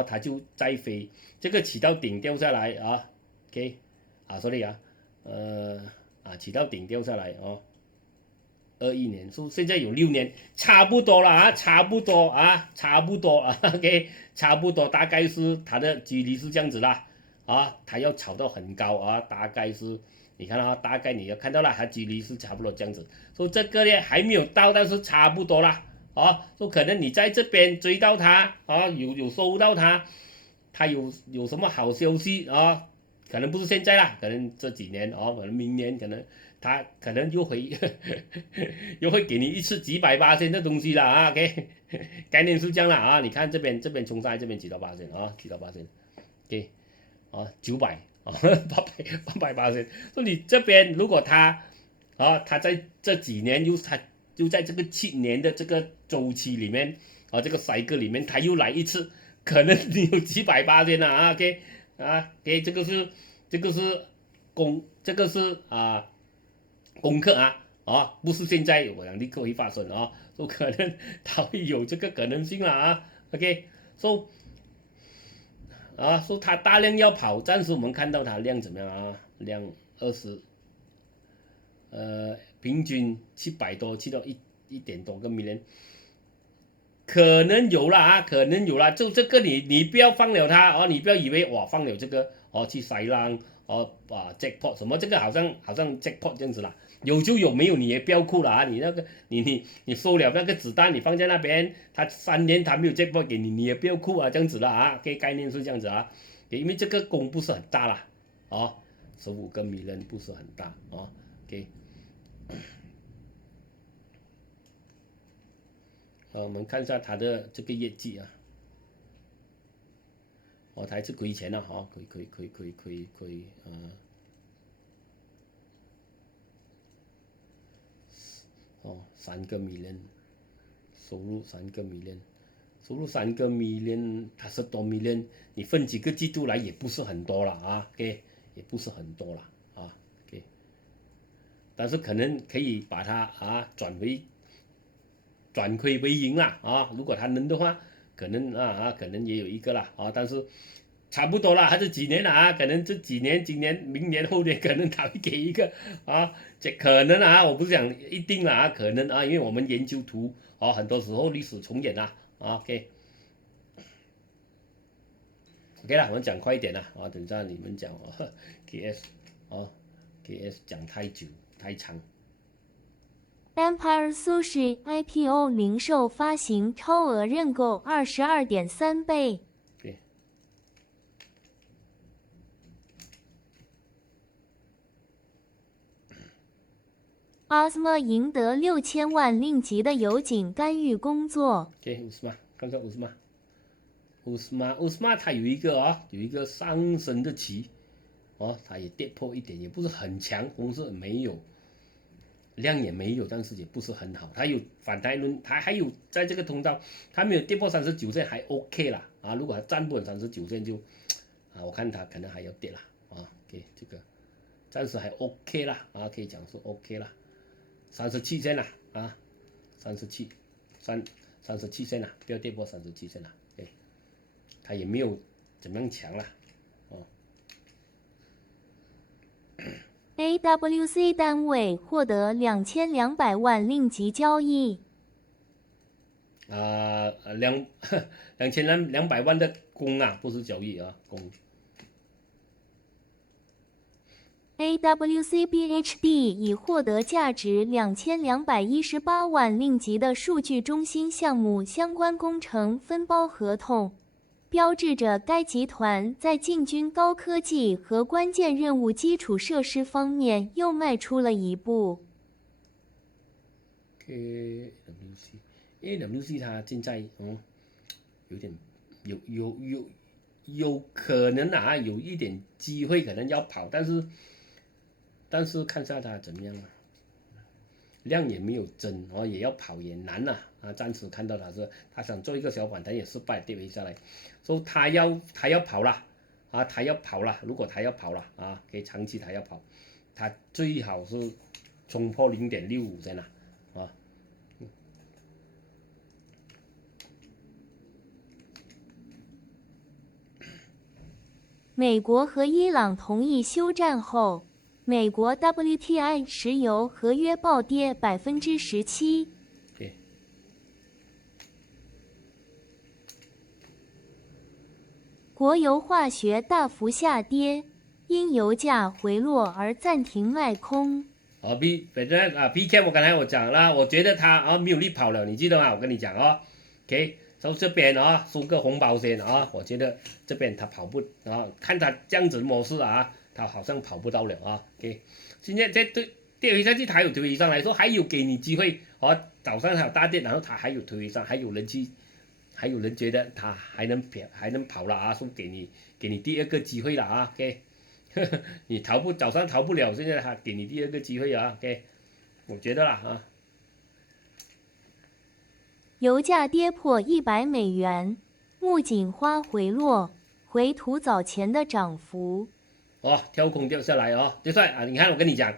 它就再飞，这个起到顶掉下来啊 ，OK， sorry 起到顶掉下来哦，21年，说现在有6年，差不多了差不多，OK， 差不多，大概是它的距离是这样子啦，它要炒到很高大概是，你看大概你要看到了，它距离是差不多这样子，说这个呢还没有到，但是差不多啦。说可能你在这边追到他有收到他有什么好消息可能不是现在啦，可能这几年可能明年可能他可能又会给你一次几百%的东西啦，OK， 概念是这样啦你看这边冲上来，这边几到8%几到8%， OK， 900800%，说你这边如果他在这几年就在这个7年的这个周期里面这个cycle里面，他又来一次，可能你有几百%了，OK， OK， 这个是功课不是现在我想立刻会发生说可能它会有这个可能性了OK， 说说它大量要跑，暂时我们看到它量怎么样量20。平均700多，去到1点多个 million， 可能有啦可能有啦，就这个你不要放了它你不要以为哇放了这个去塞浪jackpot 什么这个好像 jackpot 这样子啦，有就有，没有你也不要哭了你那个你收了那个子弹，你放在那边，他3年他没有 jackpot 给你，你也不要哭这样子啦概念是这样子因为这个功不是很大啦15个 million 不是很大OK。我们看一下它的这个业绩它还是亏钱了亏3个 million， 收入3个 million， 它10多 million， 你分几个季度来也不是很多了OK， 也不是很多了OK， 但是可能可以把它转亏为盈啦如果他能的话，可能可能也有一个啦但是差不多啦，还是几年啦可能这几年，今年、明年、后年，可能他会给一个这可能我不是讲一定啦可能因为我们研究图很多时候历史重演OK 啦，我们讲快一点啦等一下你们讲KS KS 讲太久太长。Empire Sushi IPO 零售发行超额认购22.3倍。Ozma 赢得6000万令吉的油井干预工作。乌斯玛，看看乌斯玛他有一个上升的旗，他也跌破一点，也不是很强，红色没有，量也没有，但是也不是很好。他有反弹轮，他还有在这个通道，他没有跌破39线还 OK 啦如果他站不稳39线就我看他可能还要跌啦OK 这个暂时还 OK 啦可以讲是 OK 啦，37线啦37线啦，不要跌破37线啦，OK， 他也没有怎么样强啦AWC 单位获得2200万令吉交易。2200万的工不是交易工。AWC BHD 已获得价值2218万令吉的数据中心项目相关工程分包合同，标志着该集团在进军高科技和关键任务基础设施方面又迈出了一步。AWC 它现在有点有可能有一点机会可能要跑，但是看下它怎么样量也没有增也要跑也难暂时看到他想做一个小反弹也失败，跌回下来，所以他要跑了他要跑了，如果他要跑了可以长期他要跑，他最好是冲破0.65先美国和伊朗同意休战后，美国 WTI 石油合约暴跌17%。国油化学大幅下跌，因油价回落而暂停卖空。反正PK 我刚才讲了，我觉得他没有力跑了，你记得吗？我跟你讲OK， 从这边收个红包先我觉得这边他跑不看他这样子的模式他好像跑不到了OK， 现在再跌回下去，他还有推回上来说还有给你机会早上还有大跌，然后他还有推回上，还有人觉得他还能跑了说给你第二个机会了OK， 你早上逃不了，现在他给你第二个机会OK， 我觉得啦油价跌破$100，木槿花回落，回吐早前的涨幅。跳空掉下来就算你看我跟你讲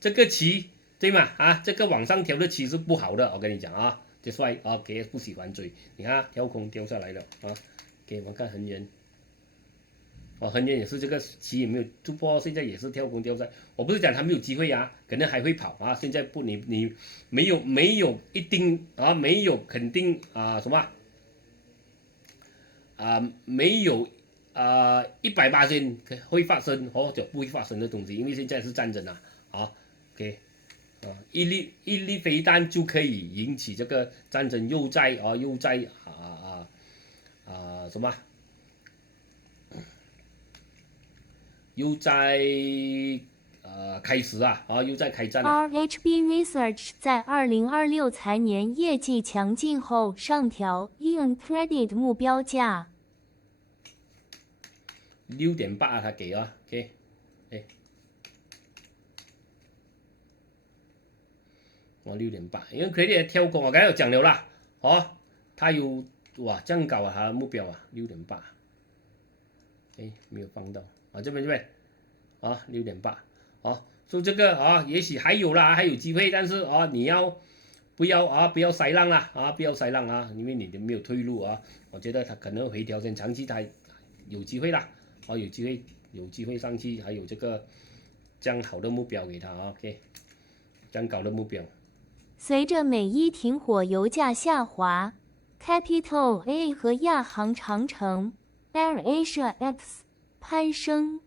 这个旗对吗这个往上调的旗是不好的，我跟你讲就算给不喜欢追，你看跳空掉下来了给我看恒源恒源也是这个旗也没有突破，现在也是跳空掉下来，我不是讲他没有机会可能还会跑现在不你没有一定没有肯定什么没有180%会发生就不会发生的东西，因为现在是战争OK， 一粒飞弹就可以引起这个战争又在什么又在开始又在开战RHB Research 在2026财年业绩强劲后上调 Ion Credit 目标价。6.8他给OK， 6.8， 因为 Credit 跳空我刚才有讲了啦他有这样高他的目标6.8， 没有放到这边6.8所以这个也许还有啦，还有机会，但是你要不要塞浪不要塞浪因为你没有退路我觉得他可能回调先，长期他有机会啦有机会上去，还有这个这样好的目标给他OK， 这样高的目标。随着美伊停火，油价下滑 ，Capital A 和亚航长城 AirAsia X 攀升。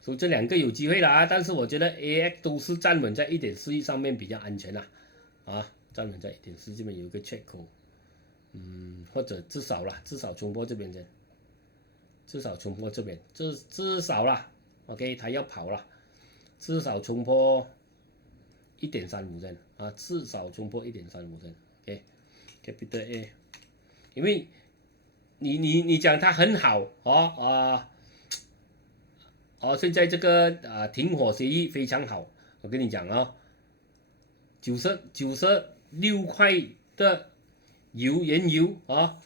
所以这两个有机会了但是我觉得 AX 都是站稳在1.41上面比较安全站稳在1.4这边有一个缺口，或者至少冲破这边先，至少冲破这边，至少啦，OK， 它要跑了，至少冲破1.35针啊，至少冲破1.35针 ，OK，Capital A， 因为你讲它很好现在这个停火协议非常好，我跟你讲啊，96块的原油啊，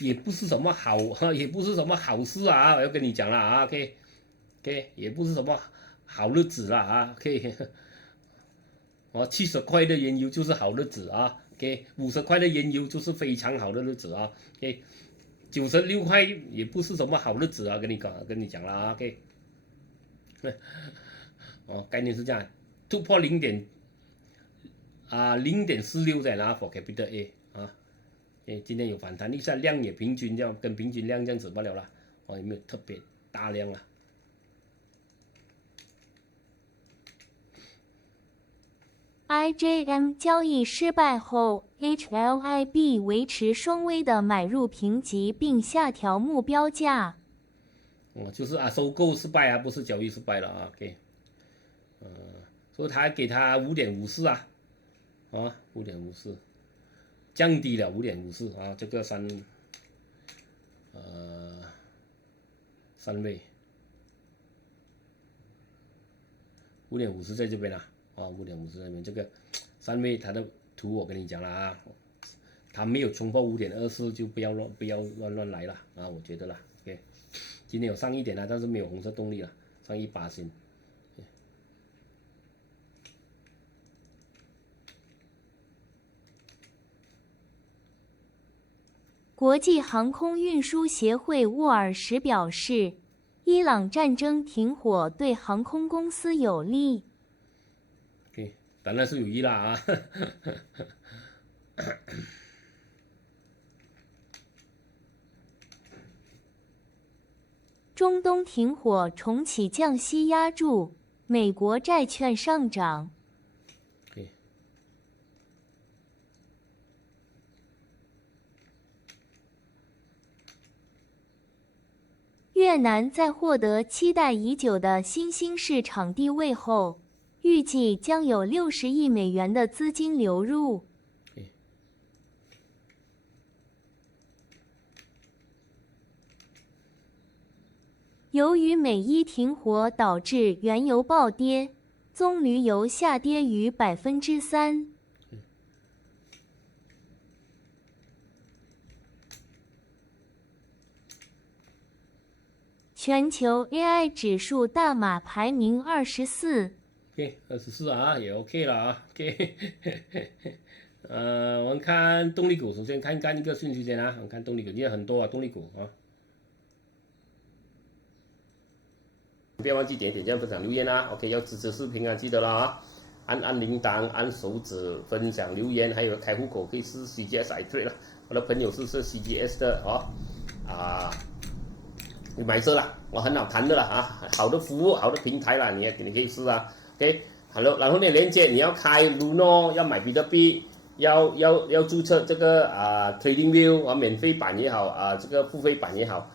也不是什么好事啊，我要跟你讲了啊 ，OK， 也不是什么好日子了啊 ，OK， 70块的原油就是好日子啊 ，OK， 50块的原油就是非常好的日子啊 ，OK， 96块也不是什么好日子啊，跟你讲了啊 ，OK。概念是这样，突破0.46在哪 for Capital A 啊？今天有反弹一下，量也平均这样，跟平均量这样子罢了啦，也没有特别大量啊。IJM 交易失败后 ，HLIB 维持双微的买入评级并下调目标价。就是收购失败啊，不是交易失败了啊 ，OK， 所以他给他5.54啊，5.54，降低了5.54啊，这个三位5.50在这边啦，5.50在这边，这个3位它的图我跟你讲了啊，它没有冲破5.24就不要乱来了啊，我觉得啦 ，OK。今天有上一点了，但是没有红色动力了，上1%。国际航空运输协会沃尔什表示，伊朗战争停火对航空公司有利。OK， 当然是有利啦啊。中东停火重启降息压住美国债券上涨。越南在获得期待已久的新兴市场地位后，预计将有60亿美元的资金流入。由于美伊停火导致原油暴跌，棕榈油下跌逾3%。全球 AI 指数大马排名24。24啊，也 OK 了啊。OK， 我们看动力股，首先看一个顺序先啊，我们看动力股，今天很多啊，动力股啊。不要忘记点点赞、分享、留言啊 ！OK， 要支持视频啊，记得了啊！按铃铛，按手指分享、留言，还有开户口可以试 CGS iTrade 了。我的朋友是 CGS 的你买车啦，很好谈的啦啊！好的服务，好的平台啦，你可以试啊。OK， 好了，然后呢，连接你要开 Luno， 要买比特币，要注册这个TradingView 啊，免费版也好这个付费版也好。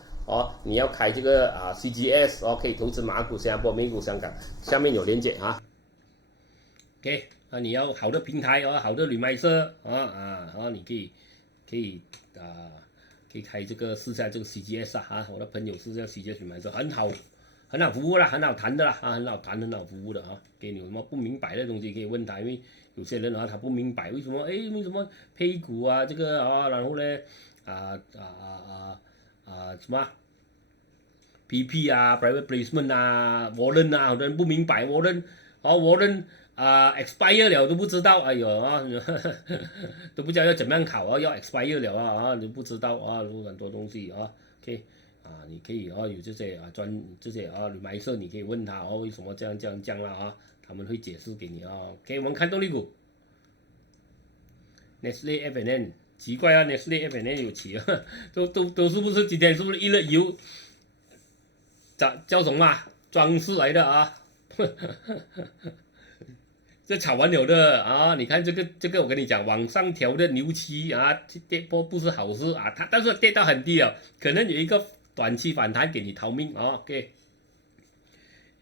你要开这个CGS 可以投资马股、新加坡、美股、香港，下面有连接啊。OK， 你要好的平台好的reminder你可以开这个试下这个 CGS 我的朋友试下 CGS reminder， 很好服务啦，很好谈的啦很好谈很好服务的给你有什么不明白的东西可以问他，因为有些人他不明白为什么配股这个然后呢什么PP private placement warrant 好多人不明白 warrant expire 了都不知道，哎呦都不知道要怎么样考要 expire 了你不知道很多东西OK 你可以有这些reminder 你可以问他为什么这样啦他们会解释给你OK， 我们看动力股 Nestle F&N， 奇怪Nestle F&N 有起都是不是今天是不是一日游叫什么装饰来的这炒完了的你看这个我跟你讲，往上调的牛期跌波不是好事但是跌到很低了，可能有一个短期反弹给你逃命OK，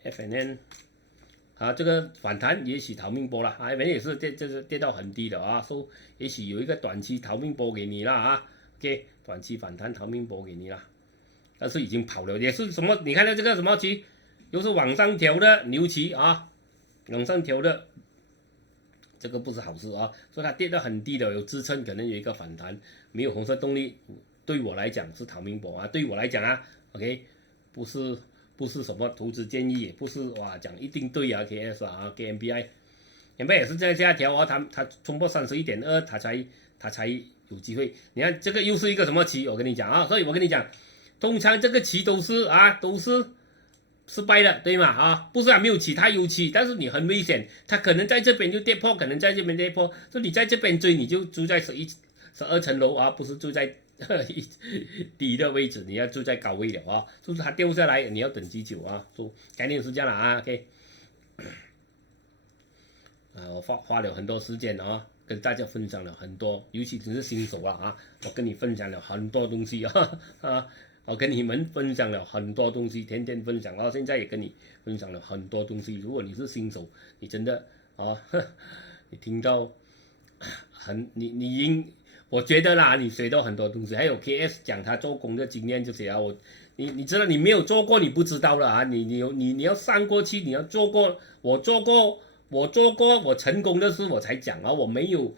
FNN 啊，这个反弹也许逃命波了啊，也是跌到很低的啊，说也许有一个短期逃命波给你了啊 ，OK， 短期反弹逃命波给你了，但是已经跑了，也是什么？你看到这个什么旗，又是往上调的牛旗啊，往上调的，这个不是好事啊，所以它跌到很低的，有支撑，可能有一个反弹，没有红色动力，对我来讲是逃命波啊，对我来讲啊 ，OK， 不是什么投资建议，也不是哇讲一定对啊 ，KS 啊 ，KMBI， 也是在下调啊，它冲破31.2，它才有机会。你看这个又是一个什么期？我跟你讲啊，所以我跟你讲，通常这个期都是失败的，对吗？啊，不是没有起，它有起，但是你很危险，它可能在这边就跌破，可能在这边跌破，所以你在这边追，你就住在12层楼啊，不是住在低的位置，你要住在高位的啊，就是它掉下来，你要等几久啊？就概念是这样的啊 ，OK。我花了很多时间啊，跟大家分享了很多，尤其是新手啊，我跟你分享了很多东西啊，我跟你们分享了很多东西，天天分享啊，现在也跟你分享了很多东西。如果你是新手，你真的啊，你听到我觉得啦，你学到很多东西，还有 KS 讲他做工的经验这些啊，你知道你没有做过，你不知道了啊，你要上过去，你要做过，我做过，我成功的事我才讲啊，我没有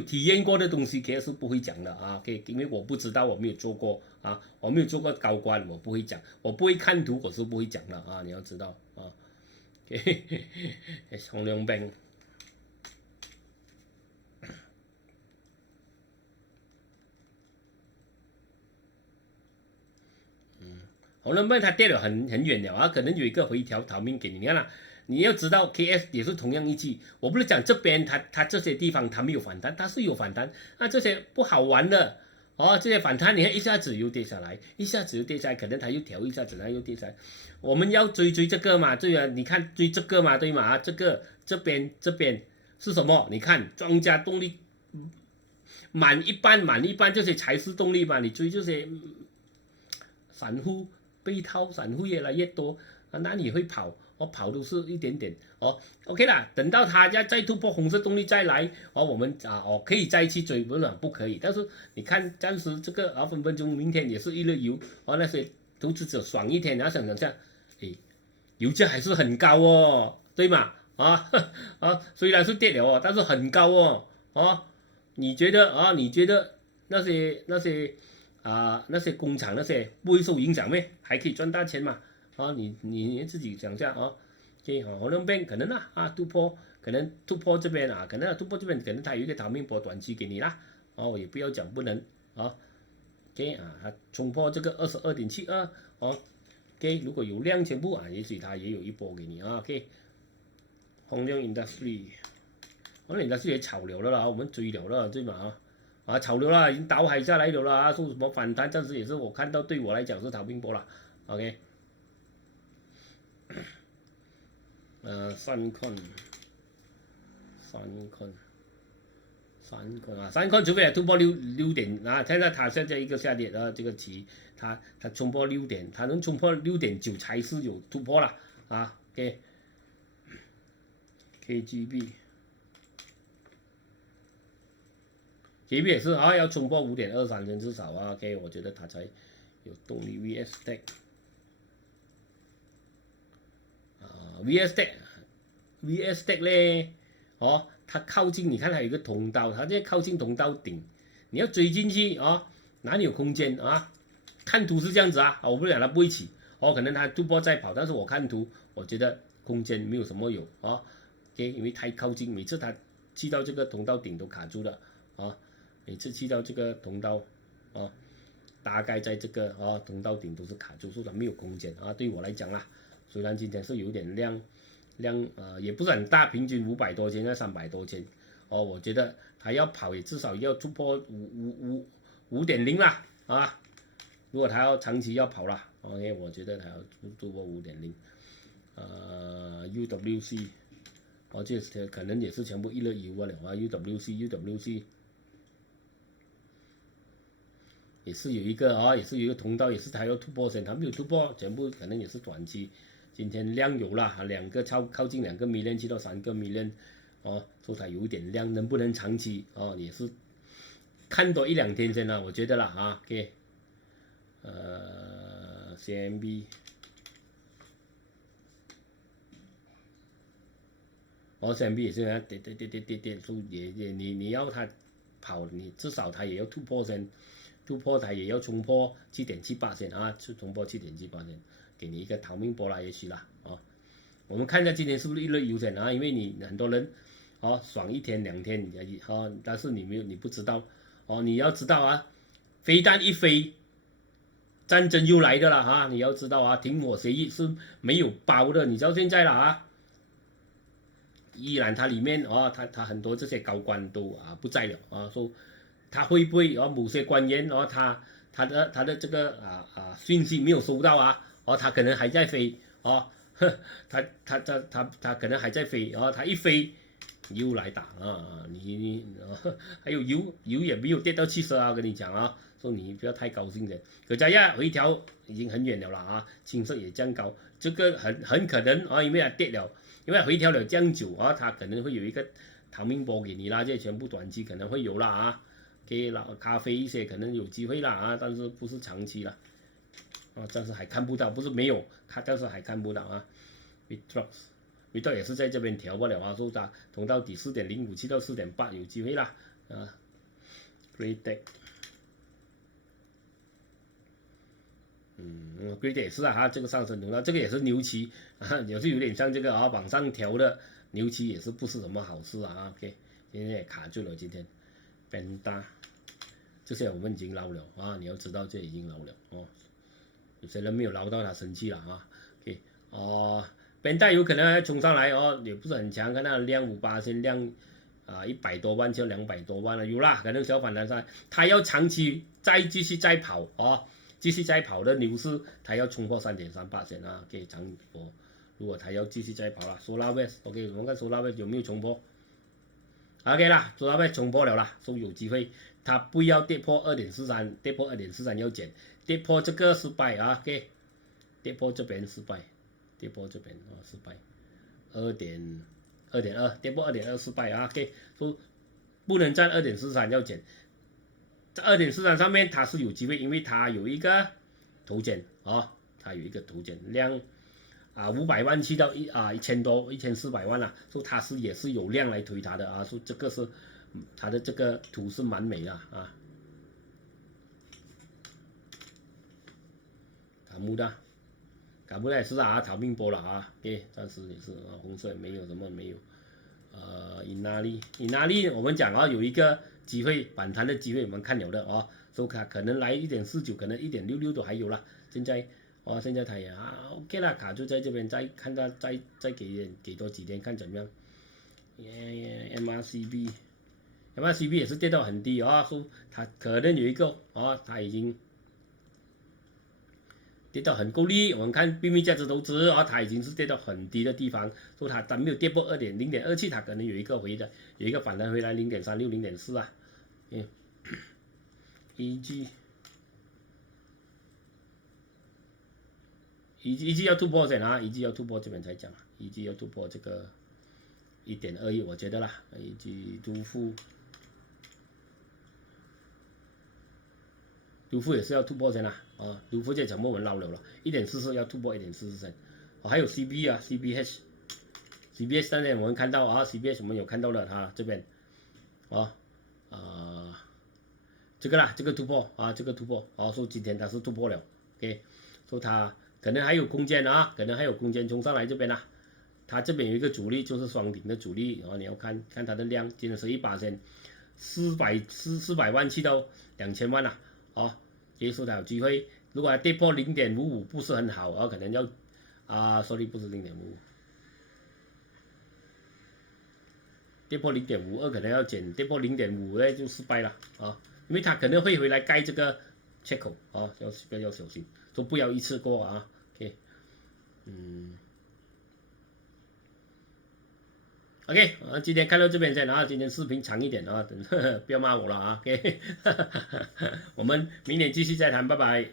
体验过的东西 KS 不会讲的啊，因为我不知道，我没有做过啊，我没有做过高官，我不会讲，我不会看图，我是不会讲的啊，你要知道啊。洪亮兵。红人们它跌了很远了啊，可能有一个回调逃命给你。你看啦，你要知道 KS 也是同样一季，我不是讲这边它这些地方它没有反弹，它是有反弹，那这些不好玩的哦，这些反弹你看一下子又跌下来，一下子又跌下来，可能它又调一下子，它又跌下来。我们要追这个嘛，对啊，你看追这个嘛，对吗？啊，这边是什么？你看庄家动力满一半，这些才是动力嘛，你追这些散户。被套散户越来越多，那你会跑，跑都是一点点，OK 啦。等到它再突破红色动力再来，我们可以再去追，不可以。但是你看暂时这个分分钟明天也是一日游，那些投资者爽一天，然后想下，油价还是很高哦，对吗？虽然是跌了但是很高哦，你觉得那些工厂那些不会受影响咩？还可以赚大钱嘛？你自己想下OK，红亮边可能突破，可能突破这边可能突破这边，可能它有一个逃命波短期给你啦。也不要讲不能OK 它冲破这个22.72OK， 如果有量全部也许它也有一波给你OK， 红亮 industry， 红亮 industry 也炒了啦，我们追了了对吗？炒流了，已经倒海下来了啦，说什么反弹，暂时也是我看到对我来讲是逃命波了 ，OK。三坤，除非突破六点现在它现在一个下跌这个期，它冲破6点，它能冲破6.9才是有突破了OK。KGB。KGB 也是要冲破5.23先至少OK， 我觉得它才有动力。VS Tech 咧，它靠近，你看它有一个通道，它现在靠近通道顶，你要追进去哪里有空间看图是这样子我不讲它不会起可能它突破再跑，但是我看图，我觉得空间没有什么有OK， 因为太靠近，每次它去到这个通道顶都卡住了每次去到这个通道大概在这个通道顶都是卡住，所以它没有空间对我来讲啦，虽然今天是有点量也不是很大，平均500多千到300多千我觉得它要跑也至少要突破5.0啦如果它要长期要跑啦OK， 我觉得它要突破5.0UWC 这可能也是全部一日游了UWC也是有一个通道，也是它要突破线，它没有突破，全部可能也是短期今天量有了靠近2个 million 去到3个 million 哦，所以它有一点量，能不能长期哦也是看多1-2天先了，我觉得啦啊 ，OK， CMB。CMB 也是跌，所以你要它跑，你至少它也要突破先，突破它也要冲破7.78线啊，冲破7.78线，给你一个逃命波啦，也许啦啊。我们看一下今天是不是一日游先啊？因为你很多人爽1天2天但是你不知道你要知道啊，飞弹一飞，战争又来的了啊！你要知道啊，停火协议是没有包的，你知道现在了啊。依然它里面它很多这些高官都不在了说他会不会某些官员他的这个讯息没有收到他可能还在飞他可能还在飞他一飞又来打你还有油也没有跌到70我跟你讲所以你不要太高兴的。可加亚回调已经很远了啦青色也降高，这个很可能因为它跌了。因为回调了这样久它可能会有一个逃命波给你啦，这全部短期可能会有啦给咖啡一些可能有机会啦但是不是长期啦暂时还看不到，不是没有，但是还看不到Vitrox 也是在这边调不了说它同到底4.05去到4.8有机会啦Greatech Greatech 也是这个上升通道，这个也是牛期也是有点像这个往上调的牛期，也是不是什么好事OK， 今天也卡住了，今天 Penta 这些我们已经捞了你要知道这已经捞了有些人没有捞到他生气了OK Penta 有可能还冲上来也不是很强，看到量58量100多万就200多万了，有啦，可能小反弹上来，他要长期继续再跑继续再跑的牛市，它要冲破3.38线可以长波。如果它要继续再跑了 ，SolarWest OK， 我们看 SolarWest 有没有冲破 ？OK 啦 ，SolarWest 冲破了啦，所以有机会，它不要跌破2.43，跌破2.43要减，跌破这个失败OK， 跌破这边失败，跌破这边失败，2.2，跌破2.2失败OK， 所以不能占2.43要减。在2.43上面它是有机会，因为它有一个头肩它有一个头肩量500万去到1000多1400万了，所以它也是有量来推它的所以这个是它的这个图是蛮美的卡穆达也是逃命波了暂时也是红色没有什么没有印拉利我们讲有一个机会反弹的机会，我们看了的所以它可能来1.49，可能1.66都还有啦。现在现在它也OK 啦，卡住在这边，再看它再给多几天看怎么样。MRCB 也是跌到很低所以它可能有一个它已经跌到很够力，我们看秘密价值投资它已经是跌到很低的地方，所以它没有跌破0.27，它可能有一个有一个反弹回来0.36、0.4EG 要突破先EG 要突破这边才讲EG 要突破这个1.21，我觉得啦EG杜夫也是要突破先杜夫这全部我们捞了1.44要突破1.44先还有 CBH 上面我们看到CBH 我们有看到了这边这个啦，这个突破这个突破所以今天它是突破了 OK， 所以它可能还有空间可能还有空间冲上来这边它这边有一个阻力，就是双顶的阻力你要看它的量，今天是18%， 400万去到2000万结束它有机会，如果它跌破0.55不是很好可能要sorry 不是0.55，跌破0.52可能要减，跌破0.5呢就失败了因为它可能会回来盖这个缺口要小心，都不要一次过OK， OK， 今天看到这边先今天视频长一点等不要骂我了OK， 我们明年继续再谈，拜拜。